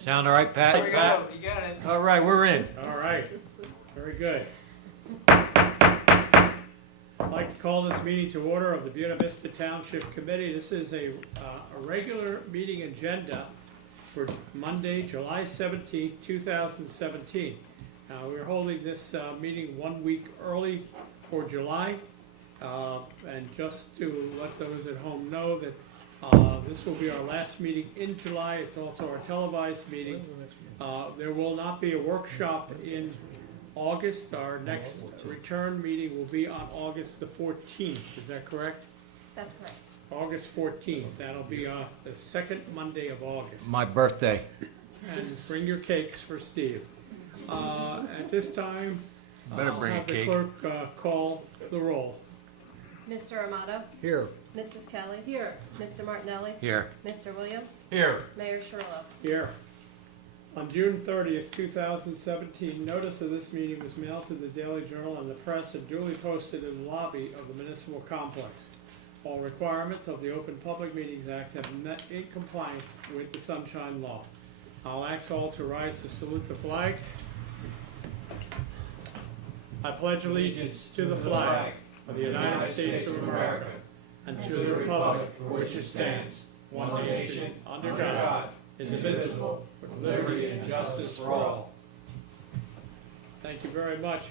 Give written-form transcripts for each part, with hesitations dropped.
Sound all right, Pat? There we go. You got it. All right, we're in. All right, very good. I'd like to call this meeting to order of the Buena Vista Township Committee. This is a regular meeting agenda for Monday, July 17th, 2017. We're holding this meeting 1 week early for July. And just to let those at home know that this will be our last meeting in July. It's also our televised meeting. There will not be a workshop in August. Our next return meeting will be on August the 14th. Is that correct? That's correct. August 14th. That'll be the second Monday of August. My birthday. And bring your cakes for Steve. At this time, Better bring a I'll have the cake. clerk call the roll. Mr. Amato? Here. Mrs. Kelly? Here. Mr. Martinelli? Here. Mr. Williams? Here. Mayor Sherlock? Here. On June 30th, 2017, notice of this meeting was mailed to the Daily Journal and the press and duly posted in the lobby of the municipal complex. All requirements of the Open Public Meetings Act have been met in compliance with the Sunshine Law. I'll ask all to rise to salute the flag. I pledge allegiance to the flag of the United States of America and to the republic for which it stands, one nation, under God, indivisible, with liberty and justice for all. Thank you very much.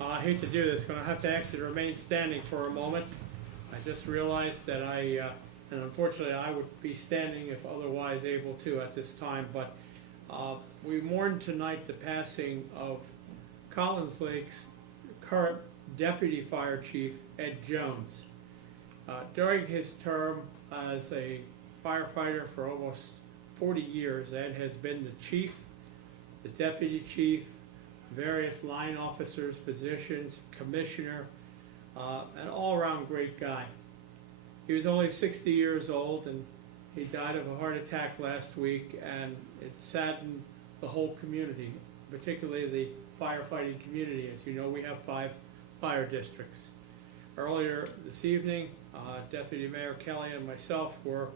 I hate to do this, but I have to actually remain standing for a moment. I just realized that and unfortunately I would be standing if otherwise able to at this time, but we mourn tonight the passing of Collins Lake's current Deputy Fire Chief, Ed Jones. During his term as a firefighter for almost 40 years, Ed has been the chief, the deputy chief, various line officers, positions, commissioner, an all-around great guy. He was only 60 years old and he died of a heart attack last week, and it saddened the whole community, particularly the firefighting community. As you know, we have 5 fire districts. Earlier this evening, Deputy Mayor Kelly and myself were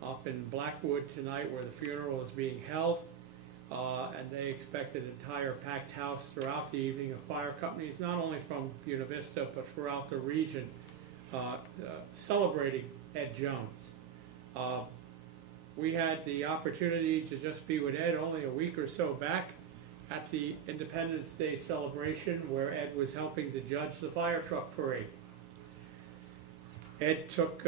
up in Blackwood tonight where the funeral is being held, and they expect an entire packed house throughout the evening of fire companies, not only from Buena Vista but throughout the region, celebrating Ed Jones. We had the opportunity to just be with Ed only a week or so back at the Independence Day celebration where Ed was helping to judge the fire truck parade. Ed took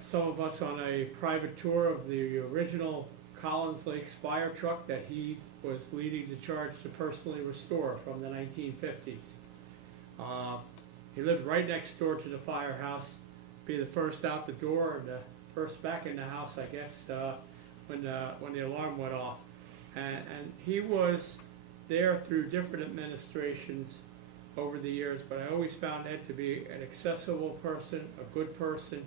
some of us on a private tour of the original Collins Lakes fire truck that he was leading the charge to personally restore from the 1950s. He lived right next door to the firehouse, be the first out the door and the first back in the house, I guess, when the alarm went off. And he was there through different administrations over the years, but I always found Ed to be an accessible person, a good person,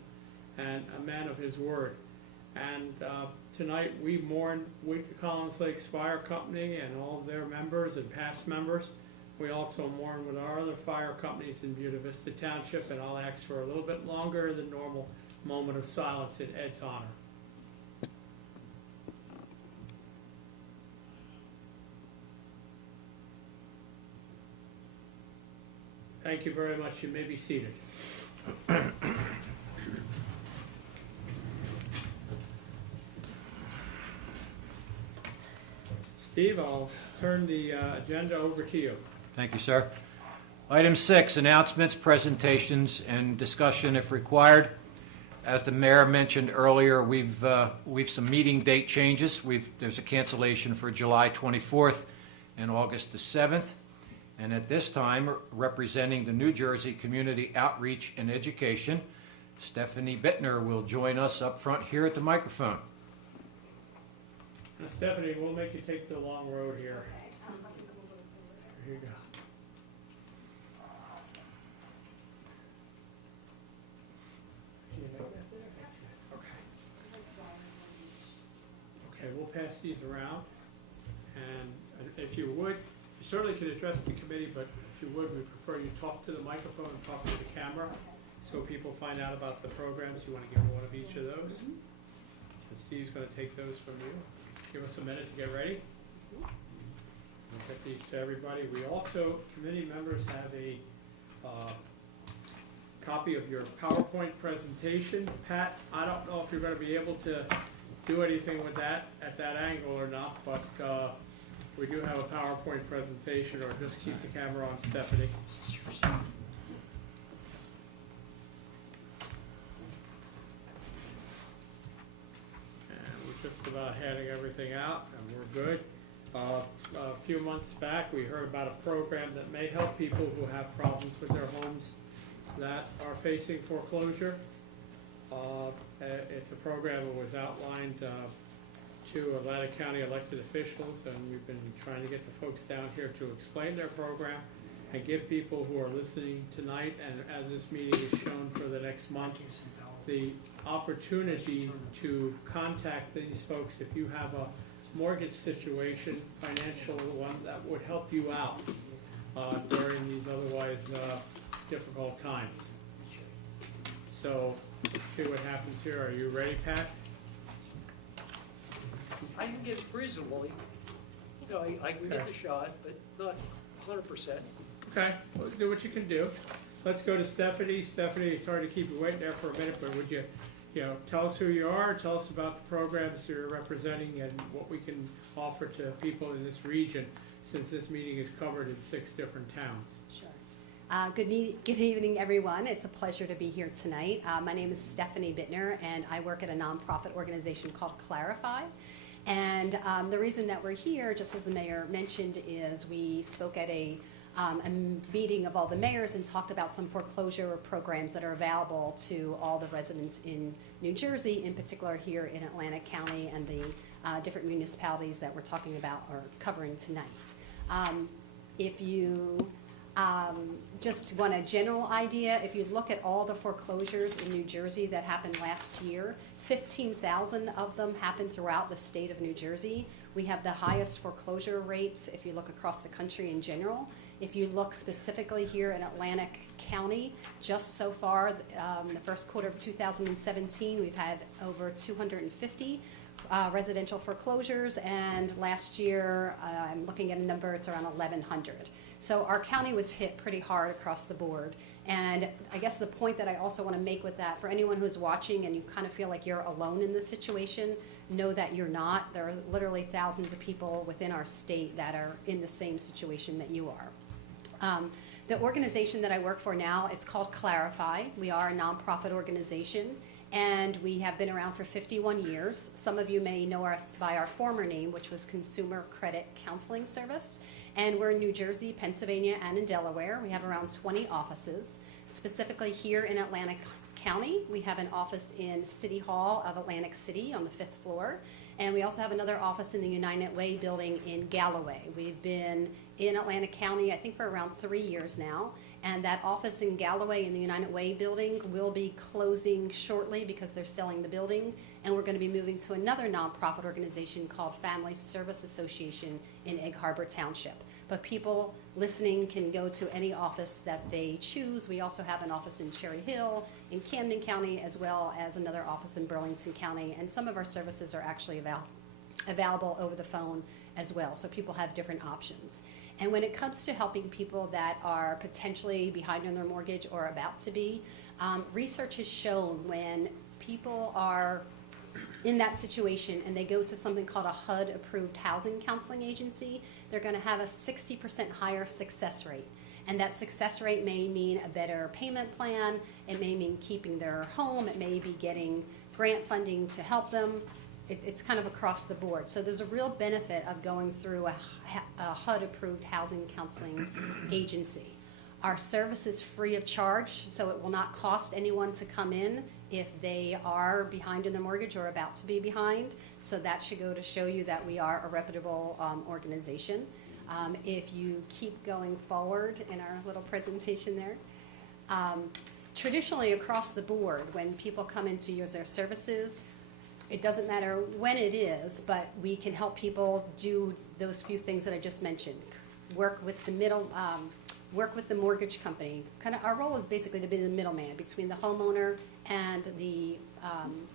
and a man of his word. And tonight we mourn with the Collins Lakes Fire Company and all of their members and past members. We also mourn with our other fire companies in Buena Vista Township, and I'll ask for a little bit longer than normal moment of silence in Ed's honor. Thank you very much. You may be seated. Steve, I'll turn the agenda over to you. Thank you, sir. Item 6, announcements, presentations, and discussion if required. As the mayor mentioned earlier, we've some meeting date changes. There's a cancellation for July 24th and August the 7th. And at this time, representing the New Jersey Community Outreach and Education, Stephanie Bittner will join us up front here at the microphone. Now, Stephanie, we'll make you take the long road here. Here you go. Can you make that there? Okay, we'll pass these around. And if you would, you certainly can address the committee, but if you would, we prefer you talk to the microphone and talk to the camera so people find out about the programs. You want to give one of each of those. And Steve's going to take those from you. Give us a minute to get ready. get these to everybody. We also, committee members have a copy of your PowerPoint presentation. Pat, I don't know if you're going to be able to do anything with that at that angle or not, but we do have a PowerPoint presentation, or just keep the camera on Stephanie. And we're just about handing everything out, and we're good. A few months back, we heard about a program that may help people who have problems with their homes that are facing foreclosure. It's a program that was outlined to Atlantic County elected officials, and we've been trying to get the folks down here to explain their program and give people who are listening tonight, and as this meeting is shown for the next month, the opportunity to contact these folks if you have a mortgage situation, financial one, that would help you out during these otherwise difficult times. So, let's see what happens here. Are you ready, Pat? I can get reasonably, you know, I can get the shot, but not 100%. Okay, well, do what you can do. Let's go to Stephanie. Stephanie, sorry to keep you waiting there for a minute, but would you, tell us who you are, tell us about the programs you're representing and what we can offer to people in this region, since this meeting is covered in 6 different towns. Sure. Good evening, everyone. It's a pleasure to be here tonight. My name is Stephanie Bittner, and I work at a nonprofit organization called Clarify. And the reason that we're here, just as the mayor mentioned, is we spoke at a meeting of all the mayors and talked about some foreclosure programs that are available to all the residents in New Jersey, in particular here in Atlantic County, and the different municipalities that we're talking about or covering tonight. If you just want a general idea, if you look at all the foreclosures in New Jersey that happened last year, 15,000 of them happened throughout the state of New Jersey. We have the highest foreclosure rates if you look across the country in general. If you look specifically here in Atlantic County, just so far, the first quarter of 2017, we've had over 250 residential foreclosures, and last year, I'm looking at a number, it's around 1,100. So our county was hit pretty hard across the board. And I guess the point that I also want to make with that, for anyone who's watching and you kind of feel like you're alone in this situation, know that you're not. There are literally thousands of people within our state that are in the same situation that you are. The organization that I work for now, it's called Clarify. We are a nonprofit organization, and we have been around for 51 years. Some of you may know us by our former name, which was Consumer Credit Counseling Service. And we're in New Jersey, Pennsylvania, and in Delaware. We have around 20 offices. Specifically here in Atlantic County, we have an office in City Hall of Atlantic City on the 5th floor. And we also have another office in the United Way building in Galloway. We've been in Atlantic County, I think, for around 3 years now. And that office in Galloway in the United Way building will be closing shortly because they're selling the building. And we're going to be moving to another nonprofit organization called Family Service Association in Egg Harbor Township. But people listening can go to any office that they choose. We also have an office in Cherry Hill, in Camden County, as well as another office in Burlington County. And some of our services are actually available over the phone as well. So people have different options. And when it comes to helping people that are potentially behind on their mortgage or about to be, research has shown when people are in that situation and they go to something called a HUD-approved housing counseling agency, they're going to have a 60% higher success rate. And that success rate may mean a better payment plan, it may mean keeping their home, it may be getting grant funding to help them. It's kind of across the board. So there's a real benefit of going through a HUD-approved housing counseling agency. Our service is free of charge, so it will not cost anyone to come in if they are behind in their mortgage or about to be behind. So that should go to show you that we are a reputable organization. If you keep going forward in our little presentation there, traditionally across the board, when people come in to use our services, it doesn't matter when it is, but we can help people do those few things that I just mentioned. Work with the mortgage company. Kind of our role is basically to be the middleman between the homeowner and the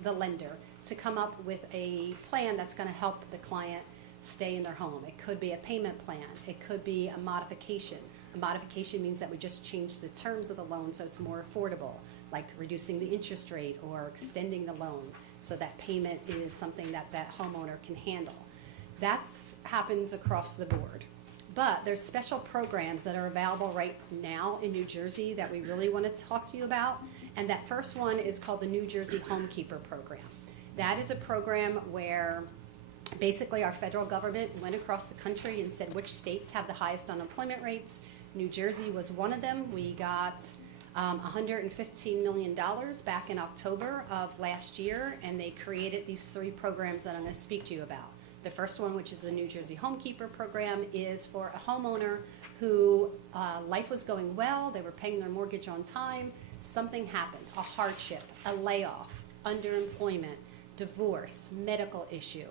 lender to come up with a plan that's going to help the client stay in their home. It could be a payment plan. It could be a modification. A modification means that we just change the terms of the loan so it's more affordable, like reducing the interest rate or extending the loan so that payment is something that that homeowner can handle. That happens across the board. But there's special programs that are available right now in New Jersey that we really want to talk to you about. And that first one is called the New Jersey Homekeeper Program. That is a program where basically our federal government went across the country and said which states have the highest unemployment rates. New Jersey was one of them. We got $115 million back in October of last year, and they created these 3 programs that I'm going to speak to you about. The first one, which is the New Jersey Homekeeper Program, is for a homeowner who life was going well, they were paying their mortgage on time, something happened, a hardship, a layoff, underemployment, divorce, medical issue,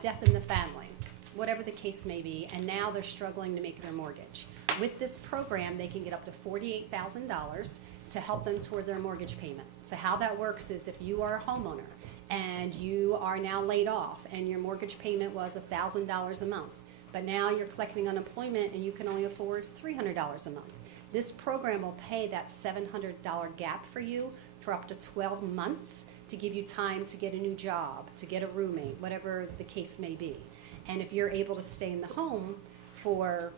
death in the family, whatever the case may be, and now they're struggling to make their mortgage. With this program, they can get up to $48,000 to help them toward their mortgage payment. So how that works is if you are a homeowner and you are now laid off and your mortgage payment was $1,000 a month, but now you're collecting unemployment and you can only afford $300 a month. This program will pay that $700 gap for you for up to 12 months to give you time to get a new job, to get a roommate, whatever the case may be. And if you're able to stay in the home for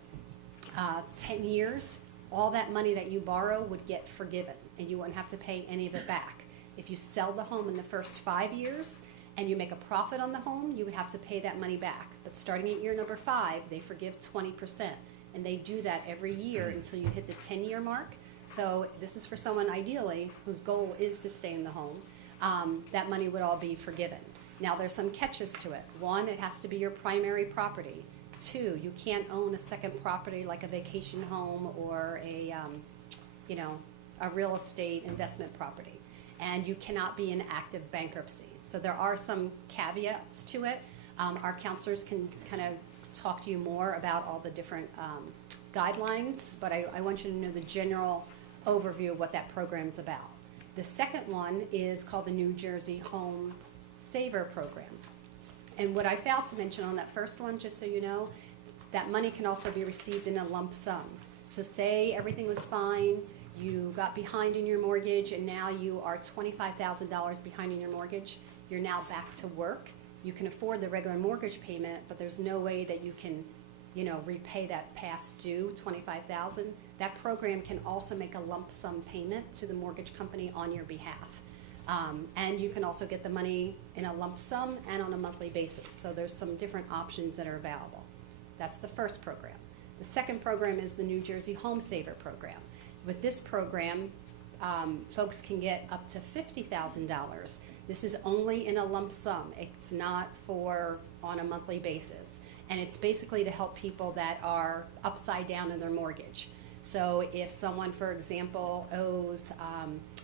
10 years, all that money that you borrow would get forgiven and you wouldn't have to pay any of it back. If you sell the home in the first 5 years and you make a profit on the home, you would have to pay that money back. But starting at year number 5, they forgive 20%. And they do that every year until you hit the 10-year mark. So this is for someone ideally whose goal is to stay in the home. That money would all be forgiven. Now there's some catches to it. 1, it has to be your primary property. 2, you can't own a second property like a vacation home or a real estate investment property. And you cannot be in active bankruptcy. So there are some caveats to it. Our counselors can kind of talk to you more about all the different guidelines, but I want you to know the general overview of what that program is about. The second one is called the New Jersey Home Saver Program. And what I failed to mention on that first one, just so you know, that money can also be received in a lump sum. So say everything was fine, you got behind in your mortgage, and now you are $25,000 behind in your mortgage. You're now back to work. You can afford the regular mortgage payment, but there's no way that you can, repay that past due $25,000. That program can also make a lump sum payment to the mortgage company on your behalf. And you can also get the money in a lump sum and on a monthly basis. So there's some different options that are available. That's the first program. The second program is the New Jersey Home Saver Program. With this program, folks can get up to $50,000. This is only in a lump sum. It's not for on a monthly basis. And it's basically to help people that are upside down in their mortgage. So if someone, for example, owes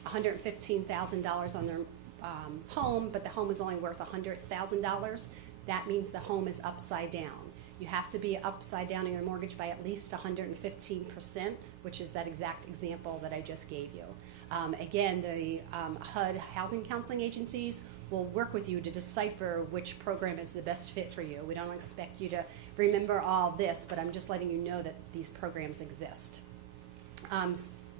$115,000 on their home, but the home is only worth $100,000, that means the home is upside down. You have to be upside down in your mortgage by at least 115%, which is that exact example that I just gave you. Again, the HUD housing counseling agencies will work with you to decipher which program is the best fit for you. We don't expect you to remember all this, but I'm just letting you know that these programs exist.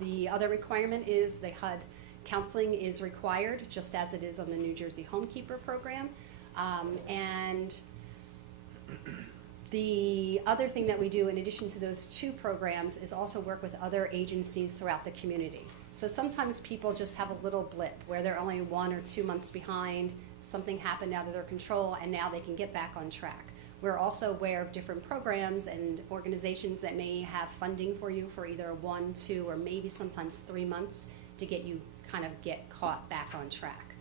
The other requirement is the HUD counseling is required, just as it is on the New Jersey Homekeeper Program. And the other thing that we do in addition to those 2 programs is also work with other agencies throughout the community. So sometimes people just have a little blip where they're only 1 or 2 months behind, something happened out of their control, and now they can get back on track. We're also aware of different programs and organizations that may have funding for you for either 1, 2, or maybe sometimes 3 months to get you kind of get caught back on track.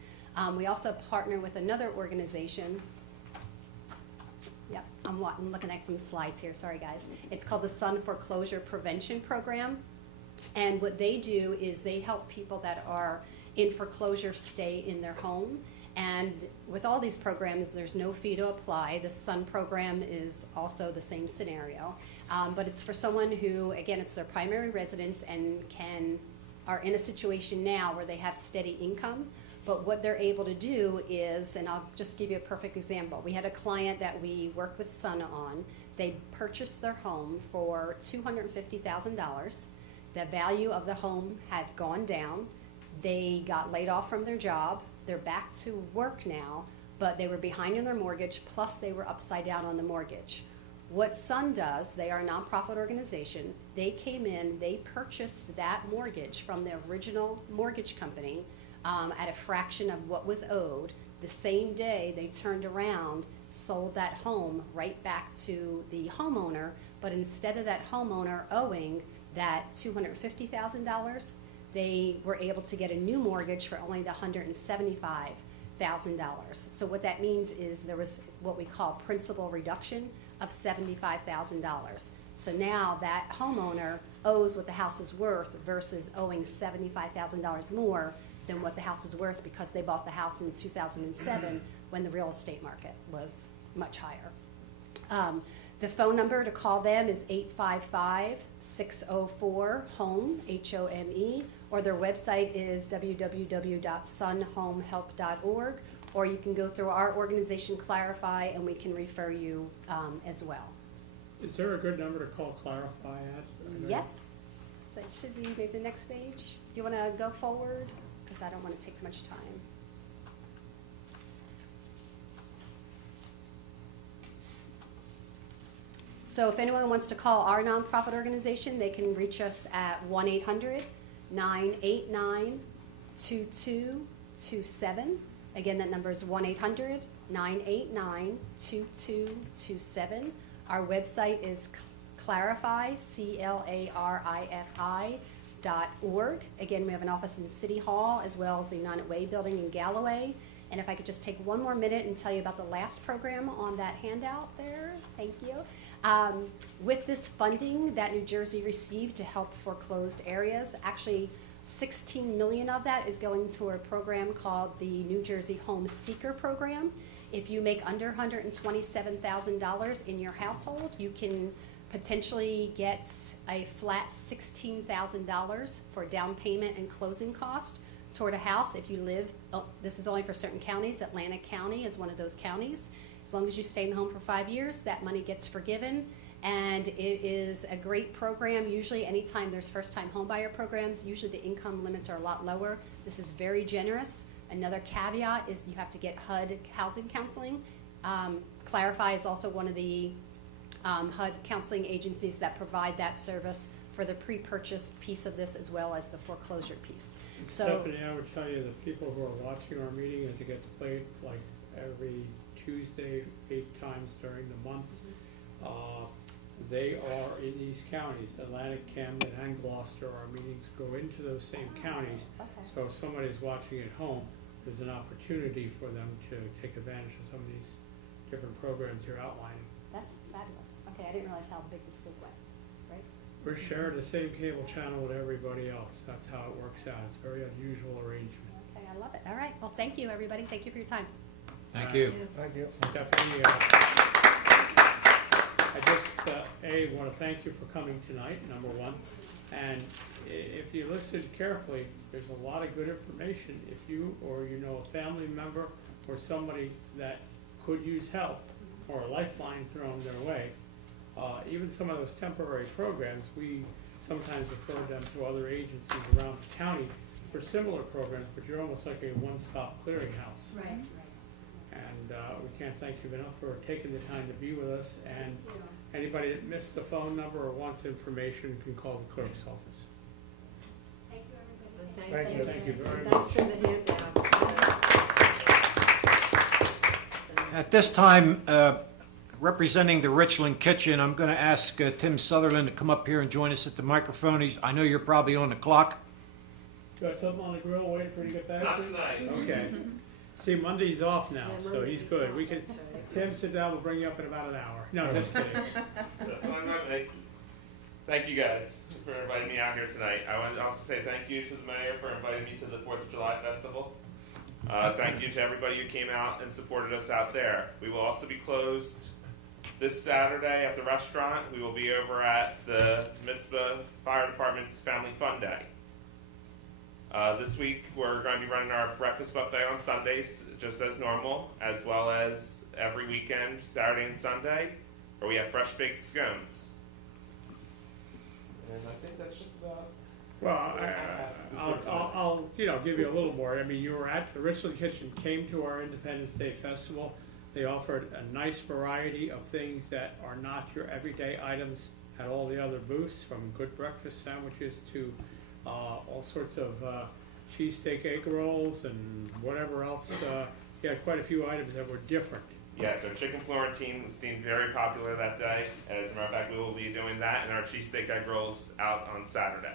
We also partner with another organization. Yep, I'm looking at some slides here, sorry guys. It's called the Sun Foreclosure Prevention Program. And what they do is they help people that are in foreclosure stay in their home. And with all these programs, there's no fee to apply. The Sun program is also the same scenario. But it's for someone who, again, it's their primary residence and are in a situation now where they have steady income, But what they're able to do is, and I'll just give you a perfect example. We had a client that we worked with Sun on. They purchased their home for $250,000. The value of the home had gone down. They got laid off from their job. They're back to work now, but they were behind on their mortgage, plus they were upside down on the mortgage. What Sun does, they are a nonprofit organization. They came in, they purchased that mortgage from the original mortgage company at a fraction of what was owed. The same day, they turned around, sold that home right back to the homeowner, but instead of that homeowner owing that $250,000, they were able to get a new mortgage for only the $175,000. So what that means is there was what we call principal reduction of $75,000. So now that homeowner owes what the house is worth versus owing $75,000 more than what the house is worth because they bought the house in 2007 when the real estate market was much higher. The phone number to call them is 855-604-HOME, HOME, or their website is www.sunhomehelp.org, or you can go through our organization, Clarify, and we can refer you as well. Is there a good number to call Clarify at? Yes, it should be maybe the next page. Do you want to go forward? Because I don't want to take too much time. So if anyone wants to call our nonprofit organization, they can reach us at 1-800-989-2227. Again, that number is 1-800-989-2227. Our website is Clarify, CLARIFI.org. Again, we have an office in City Hall as well as the United Way building in Galloway. And if I could just take one more minute and tell you about the last program on that handout there. Thank you. With this funding that New Jersey received to help foreclosed areas, actually 16 million of that is going to a program called the New Jersey Home Seeker Program. If you make under $127,000 in your household, you can potentially get a flat $16,000 for down payment and closing cost toward a house. If you live, this is only for certain counties, Atlantic County is one of those counties. As long as you stay in the home for 5 years, that money gets forgiven. And it is a great program. Usually anytime there's first-time homebuyer programs, usually the income limits are a lot lower. This is very generous. Another caveat is you have to get HUD housing counseling. Clarify is also one of the HUD counseling agencies that provide that service for the pre-purchase piece of this as well as the foreclosure piece. So, Stephanie, I would tell you the people who are watching our meeting as it gets played like every Tuesday, 8 times during the month, they are in these counties, Atlantic, Camden, and Gloucester. Our meetings go into those same counties. okay. So if somebody's watching at home, there's an opportunity for them to take advantage of some of these different programs you're outlining. That's fabulous. Okay, I didn't realize how big the scope went, right? We're sharing the same cable channel with everybody else. That's how it works out. It's a very unusual arrangement. Okay, I love it. All right, well, thank you, everybody. Thank you for your time. Thank you. Thank you. Stephanie, I just, want to thank you for coming tonight, number one. And if you listen carefully, there's a lot of good information. If you or you know a family member or somebody that could use help or a lifeline thrown their way, even some of those temporary programs, we sometimes refer them to other agencies around the county for similar programs, but you're almost like a one-stop clearinghouse. Right. And we can't thank you enough for taking the time to be with us. And anybody that missed the phone number or wants information can call the clerk's office. Thank you, everybody. Thank you. Thank you very much. Thanks for the handouts. At this time, representing the Richland Kitchen, I'm going to ask Tim Sutherland to come up here and join us at the microphone. I know you're probably on the clock. Got something on the grill waiting for you to get back? Not please? tonight. Okay. See, Monday's off now, Yeah, so he's Monday's good. off, We can, that's right. Tim, sit down, we'll bring you up in about an hour. No, just kidding. That's what I'm doing. Thank you guys for inviting me out here tonight. I want to also say thank you to the mayor for inviting me to the 4th of July festival. Thank you to everybody who came out and supported us out there. We will also be closed this Saturday at the restaurant. We will be over at the Mitzvah Fire Department's Family Fun Day. This week, we're going to be running our breakfast buffet on Sundays, just as normal, as well as every weekend, Saturday and Sunday, where we have fresh baked scones. And I think that's just about. Well, I'll give you a little more. I mean, you were at the Richland Kitchen, came to our Independence Day Festival. They offered a nice variety of things that are not your everyday items at all the other booths, from good breakfast sandwiches to all sorts of cheesesteak egg rolls and whatever else. You had quite a few items that were different. Yes, our chicken Florentine seemed very popular that day. As a matter of fact, we will be doing that and our cheesesteak egg rolls out on Saturday.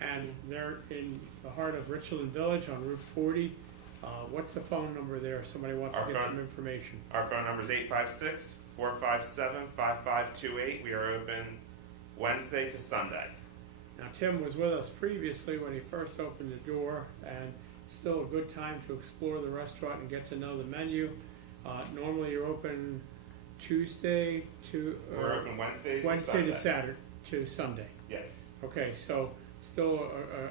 And they're in the heart of Richland Village on Route 40. What's the phone number there if somebody wants to get some information? Our phone number is 856-457-5528. We are open Wednesday to Sunday. Now, Tim was with us previously when he first opened the door, and still a good time to explore the restaurant and get to know the menu. Normally you're open Tuesday to... We're open Wednesday to Saturday to Sunday. Yes. Okay, so still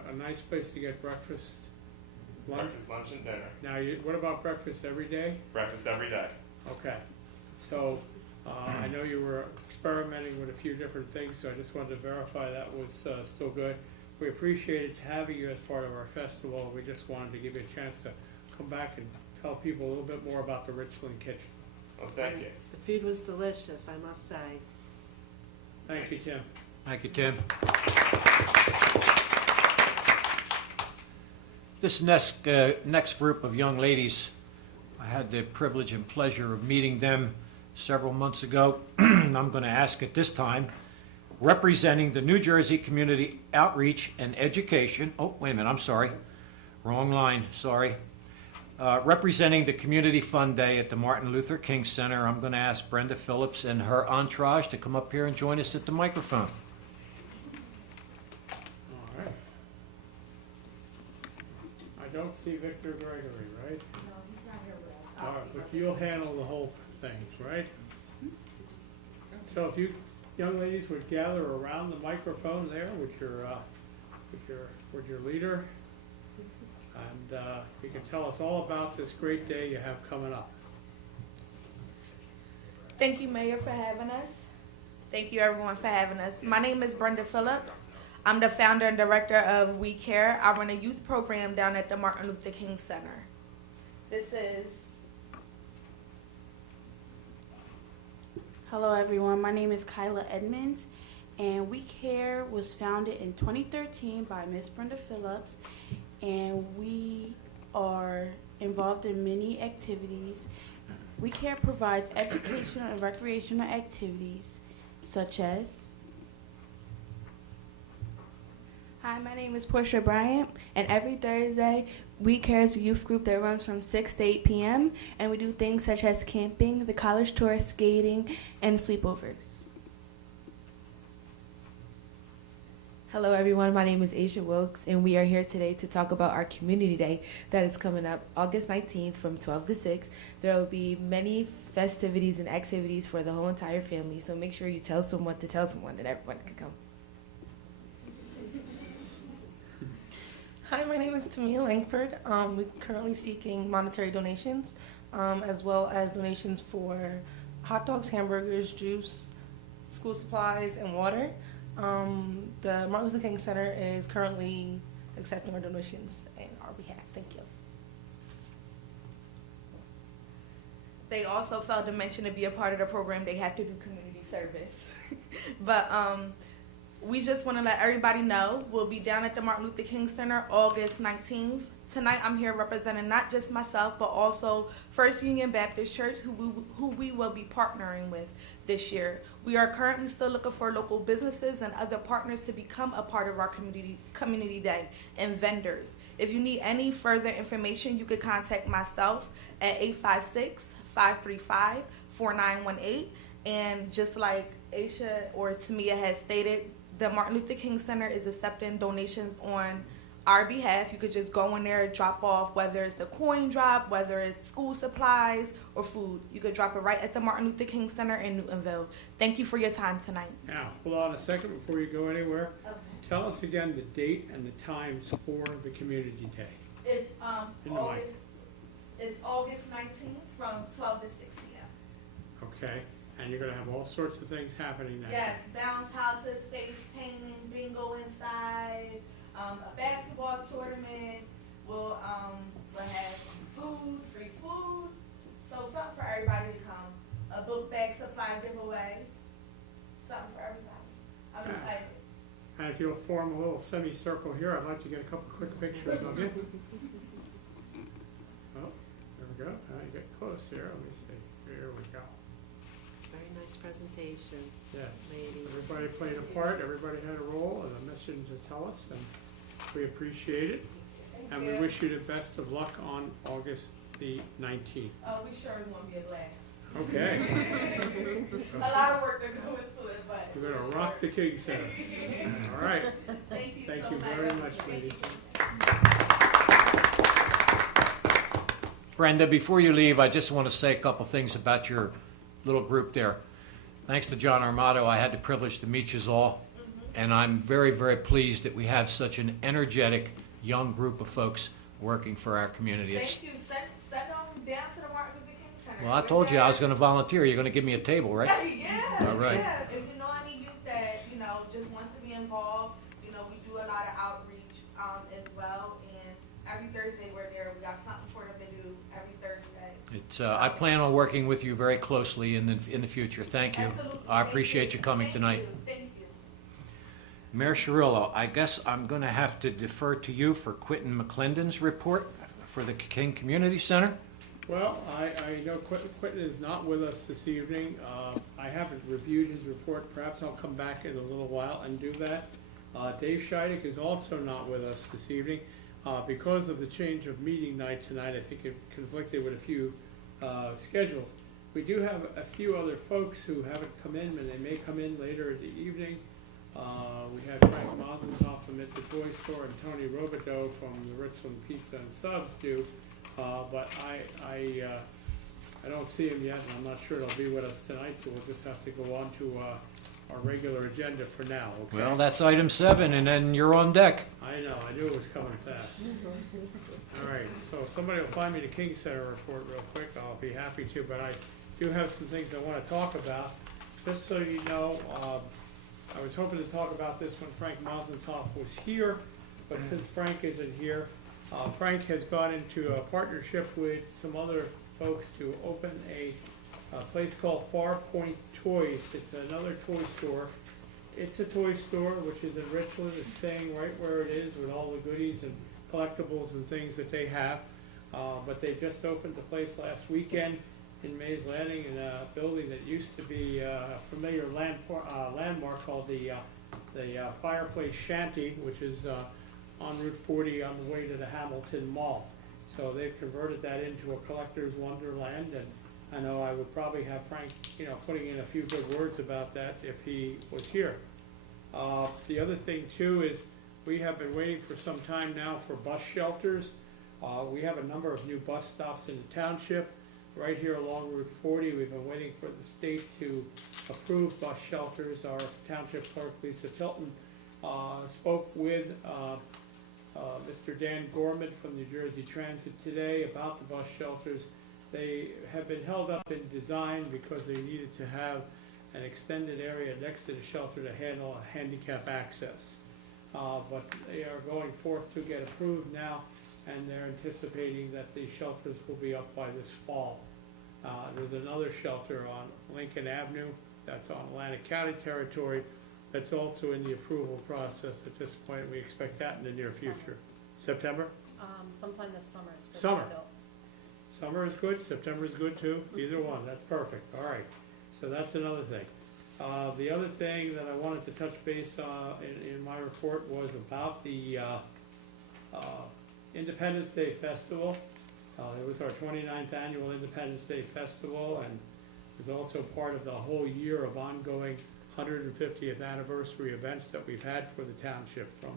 a nice place to get breakfast, lunch? Breakfast, lunch, and dinner. Now, what about breakfast every day? Breakfast every day. Okay, so I know you were experimenting with a few different things, so I just wanted to verify that was still good. We appreciated having you as part of our festival. We just wanted to give you a chance to come back and tell people a little bit more about the Richland Kitchen. Well, thank you. The food was delicious, I must say. Thank you, Tim. Thank you, Tim. This next group of young ladies, I had the privilege and pleasure of meeting them several months ago. I'm going to ask at this time, representing the New Jersey Community Outreach and Education, oh, wait a minute, I'm sorry, wrong line, sorry. Representing the Community Fun Day at the Martin Luther King Center, I'm going to ask Brenda Phillips and her entourage to come up here and join us at the microphone. All right. I don't see Victor Gregory, right? No, he's not here with us. All right, but you'll handle the whole thing, right? So if you young ladies would gather around the microphone there with your leader, and you can tell us all about this great day you have coming up. Thank you, Mayor, for having us. Thank you, everyone, for having us. My name is Brenda Phillips. I'm the founder and director of We Care. I run a youth program down at the Martin Luther King Center. Hello, everyone. My name is Kyla Edmonds, and We Care was founded in 2013 by Miss Brenda Phillips, and we are involved in many activities. We Care provides educational and recreational activities such as... Hi, my name is Portia Bryant, and every Thursday, We Care is a youth group that runs from 6 to 8 p.m., and we do things such as camping, the college tour, skating, and sleepovers. Hello everyone, my name is Aisha Wilkes and we are here today to talk about our Community Day that is coming up August 19th from 12 to 6. There will be many festivities and activities for the whole entire family, so make sure you tell someone to tell someone that everyone can come. Hi, my name is Tamia Langford. We're currently seeking monetary donations, as well as donations for hot dogs, hamburgers, juice, school supplies, and water. The Martin Luther King Center is currently accepting our donations on our behalf. Thank you. They also failed to mention to be a part of the program, they have to do community service. But we just want to let everybody know we'll be down at the Martin Luther King Center August 19th. Tonight I'm here representing not just myself, but also First Union Baptist Church, who we will be partnering with this year. We are currently still looking for local businesses and other partners to become a part of our community day, and vendors. If you need any further information, you could contact myself at 856-535-4918. And just like Aisha or Tamia has stated, the Martin Luther King Center is accepting donations on our behalf. You could just go in there, drop off, whether it's a coin drop, whether it's school supplies or food. You could drop it right at the Martin Luther King Center in Newtonville. Thank you for your time tonight. Now, hold on a second before you go anywhere. Tell us again the date and the times for the Community Day. It's In the mic. August 19th from 12 to 6 p.m. Okay, and you're gonna have all sorts of things happening that Yes, day. bounce houses, face painting, bingo inside, a basketball tournament. We'll have food, free food, so something for everybody to come. A book bag supply giveaway, something for everybody. I'm Yeah. excited. And if you'll form a little semicircle here, I'd like to get a couple quick pictures of you. Oh, there we go. Now you get close here. Let me see. Here we go. Very nice presentation, Yes. ladies. Everybody played a part. Everybody had a role and a mission to tell us, and we appreciate it. Thank And you. we wish you the best of luck on August the 19th. Oh, we sure is gonna be a blast. Okay. A lot of work to go into it, but. We're gonna rock the King Center. All right. Thank you Thank so you much. very much, Thank ladies. you. Brenda, before you leave, I just want to say a couple things about your little group there. Thanks to John Armato, I had the privilege to meet you all, and I'm very, very pleased that we have such an energetic, young group of folks working for our community. It's, Thank you. Send them down to the Martin Luther King Center. well, I told you I was going to volunteer. You're going to give me a table, right? Yeah. All right. Yeah. If you know any youth that just wants to be involved, we do a lot of outreach as well. And every Thursday we're there. We got something for them to do every Thursday. It's, I plan on working with you very closely in the future. Thank you. Absolutely. I appreciate you coming Thank tonight. You. Thank you. Mayor Cirillo, I guess I'm going to have to defer to you for Quentin McClendon's report for the King Community Center. Well, I know Quentin is not with us this evening. I haven't reviewed his report. Perhaps I'll come back in a little while and do that. Dave Scheidek is also not with us this evening. Because of the change of meeting night tonight, I think it conflicted with a few schedules. We do have a few other folks who haven't come in, and they may come in later in the evening. We had Frank Mosenshoff from It's a Toy Store and Tony Robideau from the Richland Pizza and Subs do. But I don't see him yet, and I'm not sure they'll be with us tonight, so we'll just have to go on to our regular agenda for now, okay? Well, that's item 7, and then you're on deck. I know, I knew it was coming fast. All right, so somebody will find me the King Center report real quick, I'll be happy to, but I do have some things I want to talk about. Just so you know, I was hoping to talk about this when Frank Mosenthoff was here, but since Frank isn't here, Frank has gone into a partnership with some other folks to open a place called Far Point Toys. It's another toy store. It's a toy store which is in Richland. It's staying right where it is with all the goodies and collectibles and things that they have. But they just opened the place last weekend in Mays Landing in a building that used to be a familiar landmark called the Fireplace Shanty, which is on Route 40 on the way to the Hamilton Mall. So they've converted that into a collector's wonderland, and I know I would probably have Frank, putting in a few good words about that if he was here. The other thing too is we have been waiting for some time now for bus shelters. We have a number of new bus stops in the township. Right here along Route 40, we've been waiting for the state to approve bus shelters. Our township clerk, Lisa Tilton, spoke with Mr. Dan Gorman from New Jersey Transit today about the bus shelters. They have been held up in design because they needed to have an extended area next to the shelter to handle handicap access. But they are going forth to get approved now, and they're anticipating that the shelters will be up by this fall. There's another shelter on Lincoln Avenue that's on Atlantic County territory that's also in the approval process at this point. We expect that in the near future. September? Sometime this summer is. Summer. Summer is good, September is good too, either one, that's perfect, all right. So that's another thing. The other thing that I wanted to touch base in my report was about the Independence Day Festival. It was our 29th annual Independence Day Festival, and it was also part of the whole year of ongoing 150th anniversary events that we've had for the township, from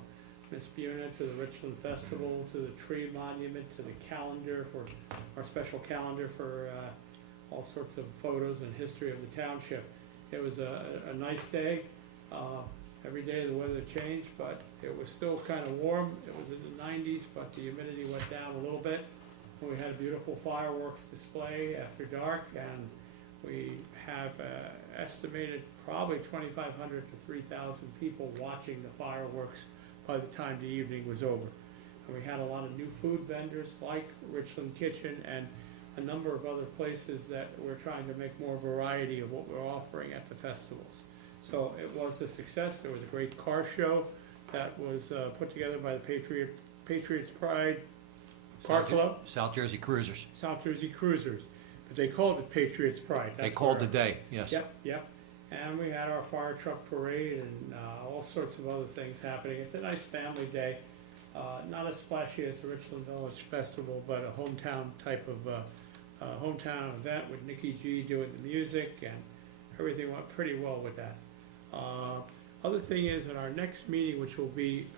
Miss Buena, to the Richland Festival, to the tree monument, to the calendar for, our special calendar for all sorts of photos and history of the township. It was a nice day. Every day the weather changed, but it was still kind of warm. It was in the 90s, but the humidity went down a little bit. And we had a beautiful fireworks display after dark, and we have estimated probably 2,500 to 3,000 people watching the fireworks by the time the evening was over. And we had a lot of new food vendors like Richland Kitchen and a number of other places that we're trying to make more variety of what we're offering at the festivals. So it was a success. There was a great car show that was put together by the Patriots Pride Car Club, South Jersey Cruisers. South Jersey Cruisers, but they called it Patriots Pride. They That's called where- the day, yes. Yep. And we had our fire truck parade and all sorts of other things happening. It's a nice family day. Not as splashy as the Richland Village Festival, but a hometown type of hometown event with Nikki G doing the music, and everything went pretty well with that. Other thing is, in our next meeting, which will be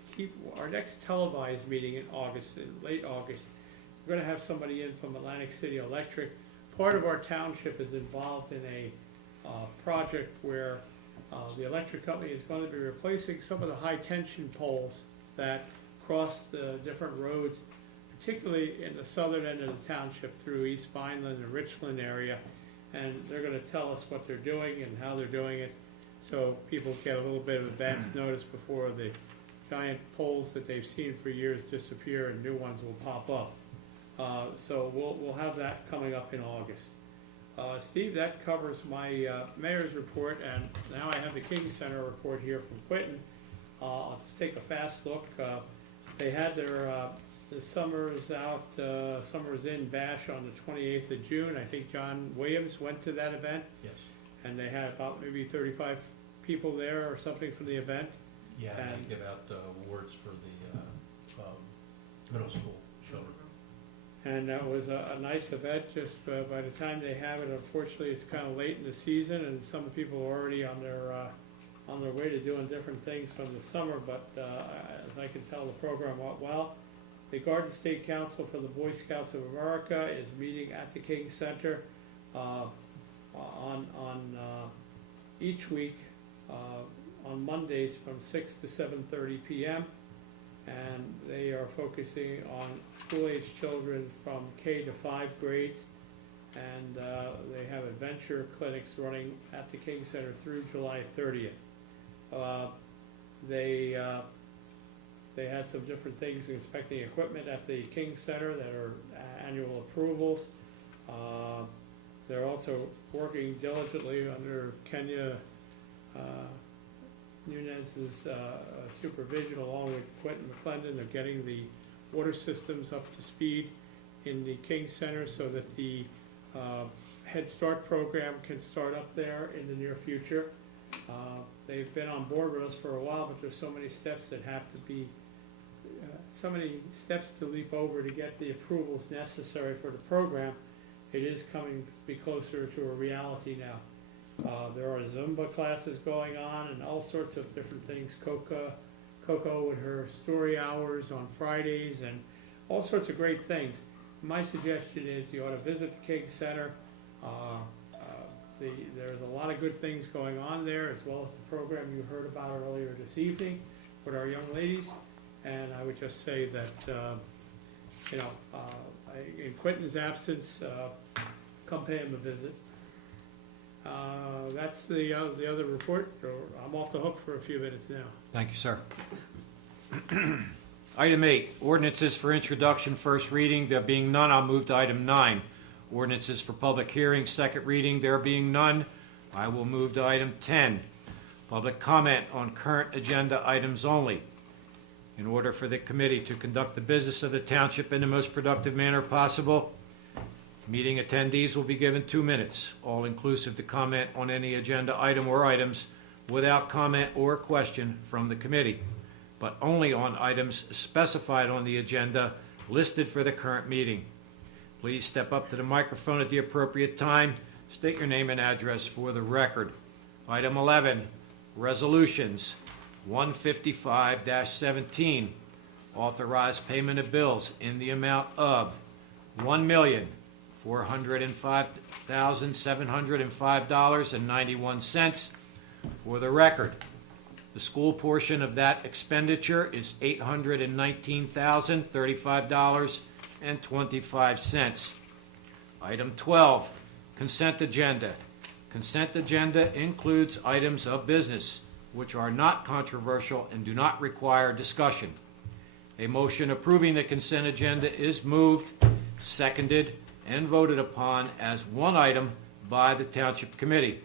our next televised meeting in August, in late August, we're gonna have somebody in from Atlantic City Electric. Part of our township is involved in a project where the electric company is going to be replacing some of the high-tension poles that cross the different roads, particularly in the southern end of the township through East Vineland and Richland area. And they're gonna tell us what they're doing and how they're doing it, so people get a little bit of advance notice before the giant poles that they've seen for years disappear and new ones will pop up. So we'll have that coming up in August. Steve, that covers my mayor's report, and now I have the King Center report here from Quinton. I'll just take a fast look. They had their the Summers Out, Summers In Bash on the 28th of June. I think John Williams went to that event, Yes. and they had about maybe 35 people there or something from the event. Yeah, and And- they give out awards for the middle school children. And that was a nice event. Just by the time they have it, unfortunately, it's kind of late in the season, and some people are already on their way to doing different things from the summer. But as I can tell, the program went well. The Garden State Council for the Boy Scouts of America is meeting at the King Center on each week on Mondays from 6 to 7:30 p.m. And they are focusing on school-age children from K to 5 grades. And they have adventure clinics running at the King Center through July 30th. They had some different things, inspecting equipment at the King Center that are annual approvals. They're also working diligently under Kenya Nunez's supervision, along with Quentin McClendon, of getting the water systems up to speed in the King Center so that the Head Start program can start up there in the near future. They've been on board with us for a while, but there's so many steps that have to be, so many steps to leap over to get the approvals necessary for the program. It is coming to be closer to a reality now. There are Zumba classes going on and all sorts of different things. Coco and her story hours on Fridays and all sorts of great things. My suggestion is you ought to visit the King Center. There's a lot of good things going on there, as well as the program you heard about earlier this evening with our young ladies. And I would just say that, in Quentin's absence, come pay him a visit. That's the other report. I'm off the hook for a few minutes now. Thank you, sir. Item 8, ordinances for introduction, first reading. There being none, I'll move to item 9. Ordinances for public hearing, second reading. There being none, I will move to item 10. Public comment on current agenda items only. In order for the committee to conduct the business of the township in the most productive manner possible, meeting attendees will be given 2 minutes, all inclusive, to comment on any agenda item or items without comment or question from the committee, but only on items specified on the agenda listed for the current meeting. Please step up to the microphone at the appropriate time. State your name and address for the record. Item 11, resolutions. 155-17, Authorize payment of bills in the amount of $1,405,705.91. For the record, the school portion of that expenditure is $819,035.25. Item 12, consent agenda. Consent agenda includes items of business which are not controversial and do not require discussion. A motion approving the consent agenda is moved, seconded, and voted upon as one item by the Township Committee.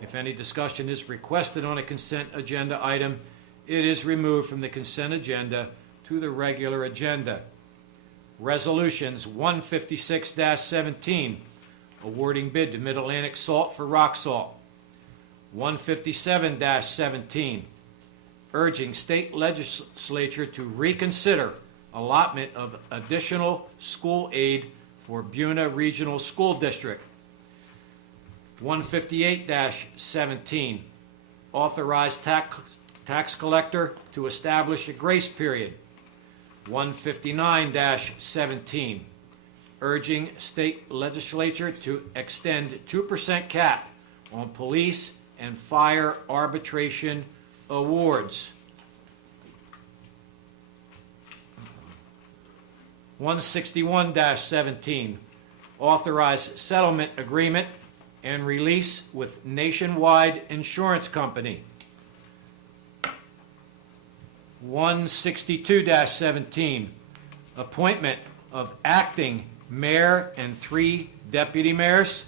If any discussion is requested on a consent agenda item, it is removed from the consent agenda to the regular agenda. Resolutions 156-17, awarding bid to Mid-Atlantic Salt for rock salt. 157-17, urging state legislature to reconsider allotment of additional school aid for Buena Regional School District. 158-17, authorize tax collector to establish a grace period. 159-17, urging state legislature to extend 2% cap on police and fire arbitration awards. 161-17, authorize settlement agreement and release with Nationwide Insurance Company. 162-17, appointment of acting mayor and 3 deputy mayors.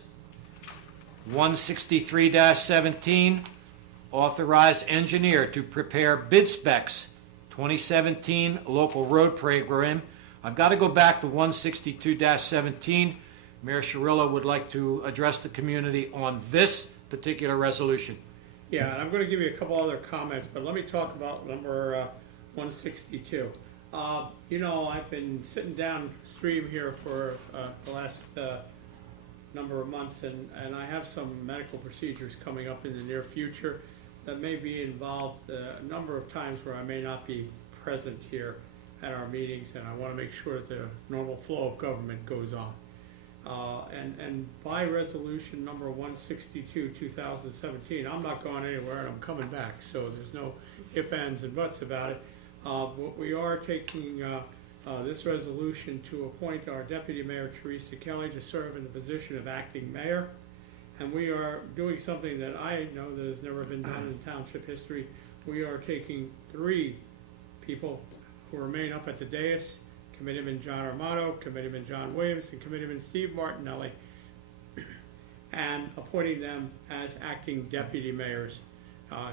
163-17, authorize engineer to prepare bid specs 2017 local road program. I've got to go back to 162-17. Mayor Cirillo would like to address the community on this particular resolution. Yeah, and I'm going to give you a couple other comments, but let me talk about number 162. You know, I've been sitting downstream here for the last number of months, and I have some medical procedures coming up in the near future that may be involved a number of times where I may not be present here at our meetings, and I want to make sure that the normal flow of government goes on. And by resolution number 162, 2017, I'm not going anywhere and I'm coming back, so there's no ifs, ands, and buts about it. We are taking this resolution to appoint our Deputy Mayor Teresa Kelly to serve in the position of acting mayor. And we are doing something that I know that has never been done in township history. We are taking 3 people who remain up at the dais, Committeeman John Armato, Committeeman John Williams, and Committeeman Steve Martinelli, and appointing them as acting deputy mayors,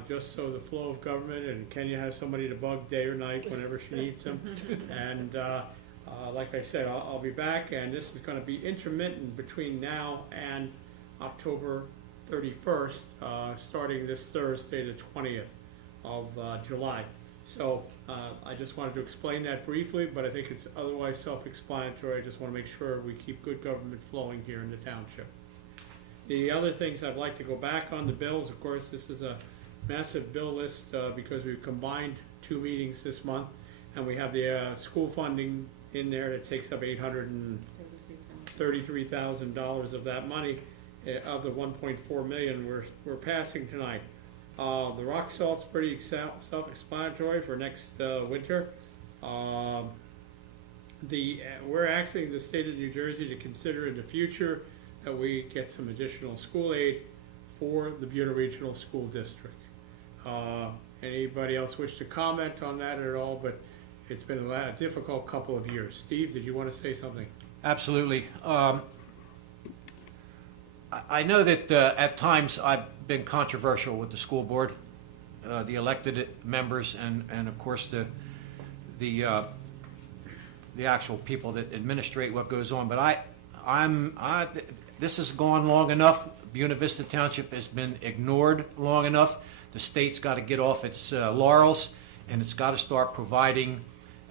just so the flow of government, and Kenya has somebody to bug day or night whenever she needs them. And like I said, I'll be back, and this is going to be intermittent between now and October 31st, starting this Thursday, the 20th of July. So I just wanted to explain that briefly, but I think it's otherwise self-explanatory. I just want to make sure we keep good government flowing here in the township. The other things I'd like to go back on the bills, of course, this is a massive bill list because we've combined 2 meetings this month, and we have the school funding in there that takes up $833,000 of that money, of the $1.4 million we're passing tonight. The rock salt's pretty self-explanatory for next winter. We're asking the state of New Jersey to consider in the future that we get some additional school aid for the Buena Regional School District. Anybody else wish to comment on that at all? But it's been a difficult couple of years. Steve, did you want to say something? Absolutely. I know that at times I've been controversial with the school board, the elected members, and of course the actual people that administrate what goes on. But this has gone long enough. Buena Vista Township has been ignored long enough. The state's got to get off its laurels, and it's got to start providing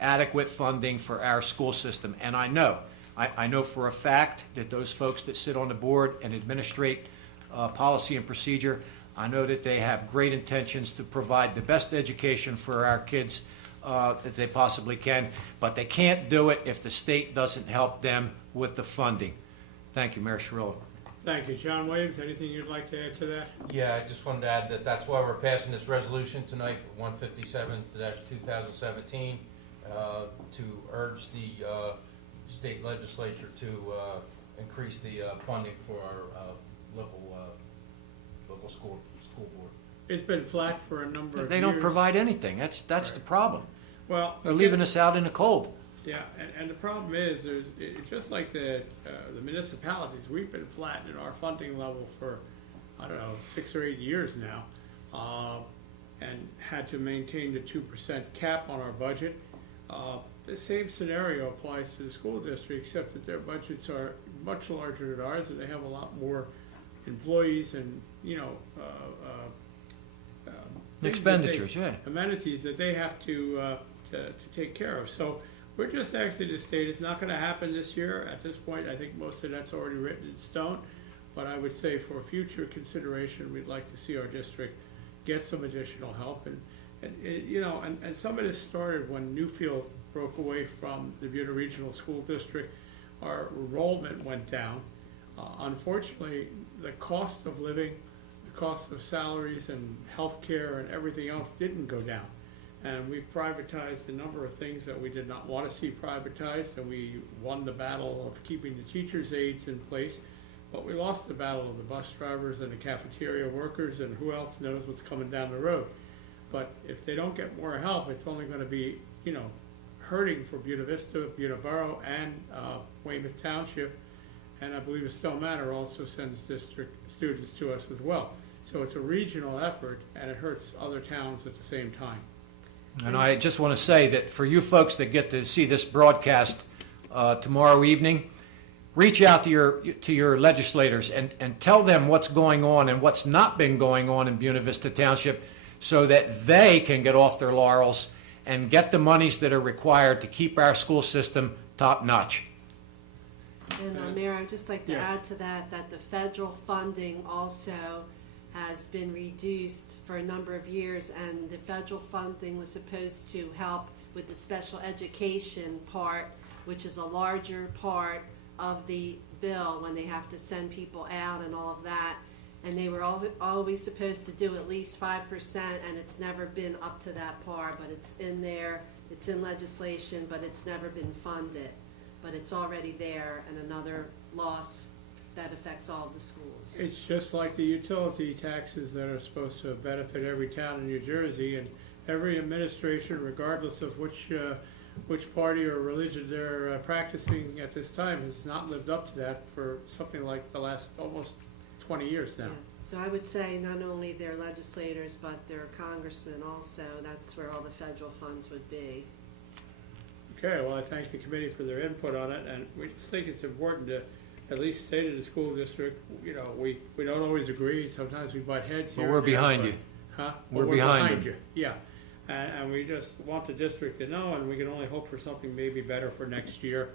adequate funding for our school system. And I know for a fact that those folks that sit on the board and administrate policy and procedure, I know that they have great intentions to provide the best education for our kids that they possibly can, but they can't do it if the state doesn't help them with the funding. Thank you, Mayor Cirillo. Thank you. John Williams, anything you'd like to add to that? Yeah, I just wanted to add that that's why we're passing this resolution tonight for 157-2017 to urge the state legislature to increase the funding for our local school board. It's been flat for a number of years. They don't provide anything. That's the problem. Well, They're leaving us out in the cold. yeah, and the problem is, it's just like the municipalities, we've been flat in our funding level for, I don't know, 6 or 8 years now, and had to maintain the 2% cap on our budget. The same scenario applies to the school district, except that their budgets are much larger than ours, and they have a lot more employees and, things that Expenditures, yeah. amenities that they have to take care of. So we're just asking the state, it's not gonna happen this year. At this point, I think most of that's already written in stone. But I would say for future consideration, we'd like to see our district get some additional help. And some of this started when Newfield broke away from the Buena Regional School District. Our enrollment went down. Unfortunately, the cost of living, the cost of salaries and healthcare and everything else didn't go down. And we've privatized a number of things that we did not want to see privatized, and we won the battle of keeping the teachers' aides in place, but we lost the battle of the bus drivers and the cafeteria workers, and who else knows what's coming down the road. But if they don't get more help, it's only going to be, hurting for Buena Vista, Buena Borough, and Weymouth Township, and I believe Estelle Manor also sends district students to us as well. So it's a regional effort, and it hurts other towns at the same time. And I just want to say that for you folks that get to see this broadcast tomorrow evening, reach out to your legislators and tell them what's going on and what's not been going on in Buena Vista Township so that they can get off their laurels and get the monies that are required to keep our school system top notch. And Mayor, I'd just like to Yes. add to that the federal funding also has been reduced for a number of years, and the federal funding was supposed to help with the special education part, which is a larger part of the bill when they have to send people out and all of that. And they were always supposed to do at least 5%, and it's never been up to that par, but it's in there, it's in legislation, but it's never been funded. But it's already there, and another loss that affects all of the schools. It's just like the utility taxes that are supposed to benefit every town in New Jersey, and every administration, regardless of which party or religion they're practicing at this time, has not lived up to that for something like the last almost 20 years now. Yeah. So I would say not only their legislators, but their congressmen also, that's where all the federal funds would be. Okay, well, I thank the committee for their input on it, and we just think it's important to at least say to the school district, we don't always agree, sometimes we butt heads here. But we're and there, behind but- you. Huh? We're But behind you. Yeah, and we just want the district to know, and we can only hope for something maybe better for next year.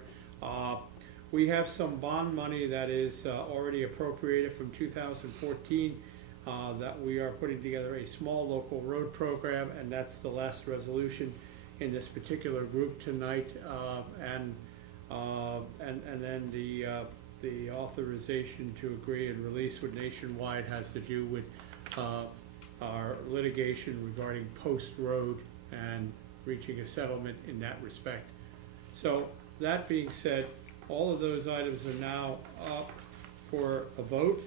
We have some bond money that is already appropriated from 2014 that we are putting together a small local road program, and that's the last resolution in this particular group tonight, and then the authorization to agree and release with Nationwide has to do with our litigation regarding Post Road and reaching a settlement in that respect. So that being said, all of those items are now up for a vote.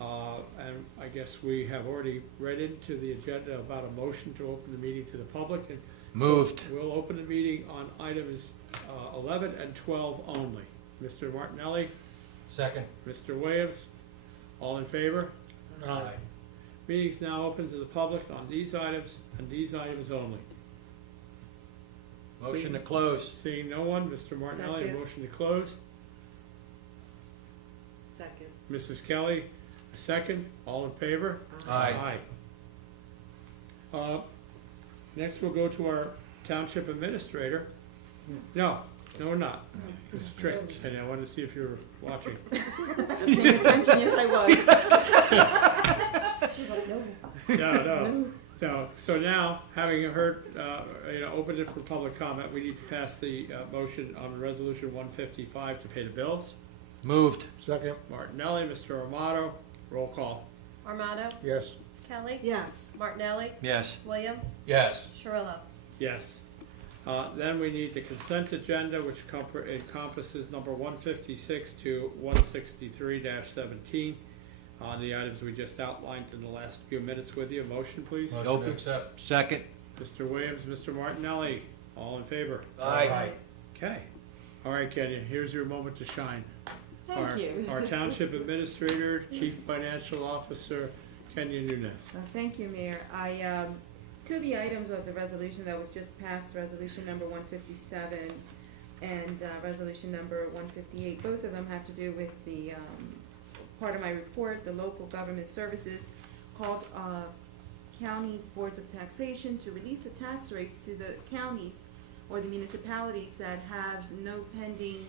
And I guess we have already read into the agenda about a motion to open the meeting to the public. And Moved. so we'll open the meeting on items 11 and 12 only. Mr. Martinelli, Second. Mr. Williams, all in favor? Aye. Meeting's now open to the public on these items and these items only. Motion to close. Seeing no one, Mr. Martinelli, a Second. motion to close. Second. Mrs. Kelly, a second. All in favor? Aye. Next, we'll go to our township administrator. No, we're not. Mr. Tricks, and I wanted to see if you were watching. Paying attention, yes I was. She's like, no. No. No, so now, having heard, opened it for public comment, we need to pass the motion on Resolution 155 to pay the bills. Moved. Second, Martinelli, Mr. Amato, roll call. Armato, yes. Kelly, Yes. Martinelli, Yes. Williams, Yes. Shirillo. Yes. Then we need the consent agenda, which encompasses number 156 to 163-17 on the items we just outlined in the last few minutes with you. Motion, please. Motion to Open. accept. Second. Mr. Williams, Mr. Martinelli, all in favor? Aye. Okay. All right, Kenya, here's your moment to shine. Thank you. Our Township Administrator, Chief Financial Officer, Kenya Nunes. Thank you, Mayor. Two of the items of the resolution that was just passed, resolution number 157 and resolution number 158, both of them have to do with the part of my report, the local government services called county boards of taxation to release the tax rates to the counties or the municipalities that have no pending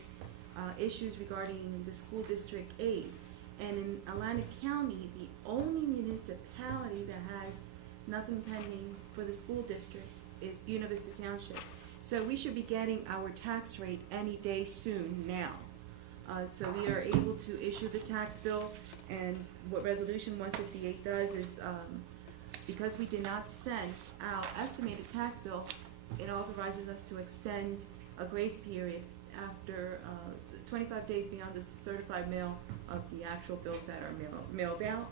issues regarding the school district aid. And in Atlantic County, the only municipality that has nothing pending for the school district is Buena Vista Township. So we should be getting our tax rate any day soon now. So we are able to issue the tax bill, and what Resolution 158 does is, because we did not send our estimated tax bill, it authorizes us to extend a grace period after 25 days beyond the certified mail of the actual bills that are mailed out.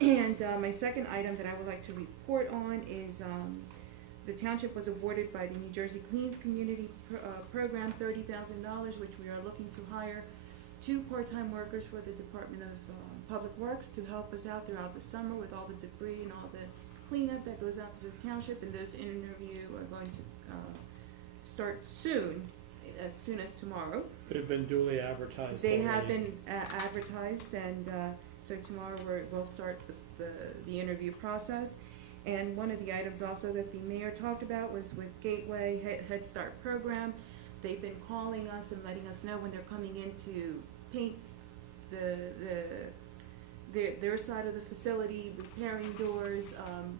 And my second item that I would like to report on is the township was awarded by the New Jersey Cleans Community Program $30,000, which we are looking to hire 2 part-time workers for the Department of Public Works to help us out throughout the summer with all the debris and all the cleanup that goes out to the township. And those interviews are going to start soon as tomorrow. They've been duly advertised. They have already. been advertised, and so tomorrow we'll start the interview process. And one of the items also that the mayor talked about was with Gateway Head Start program. They've been calling us and letting us know when they're coming in to paint their side of the facility, repairing doors,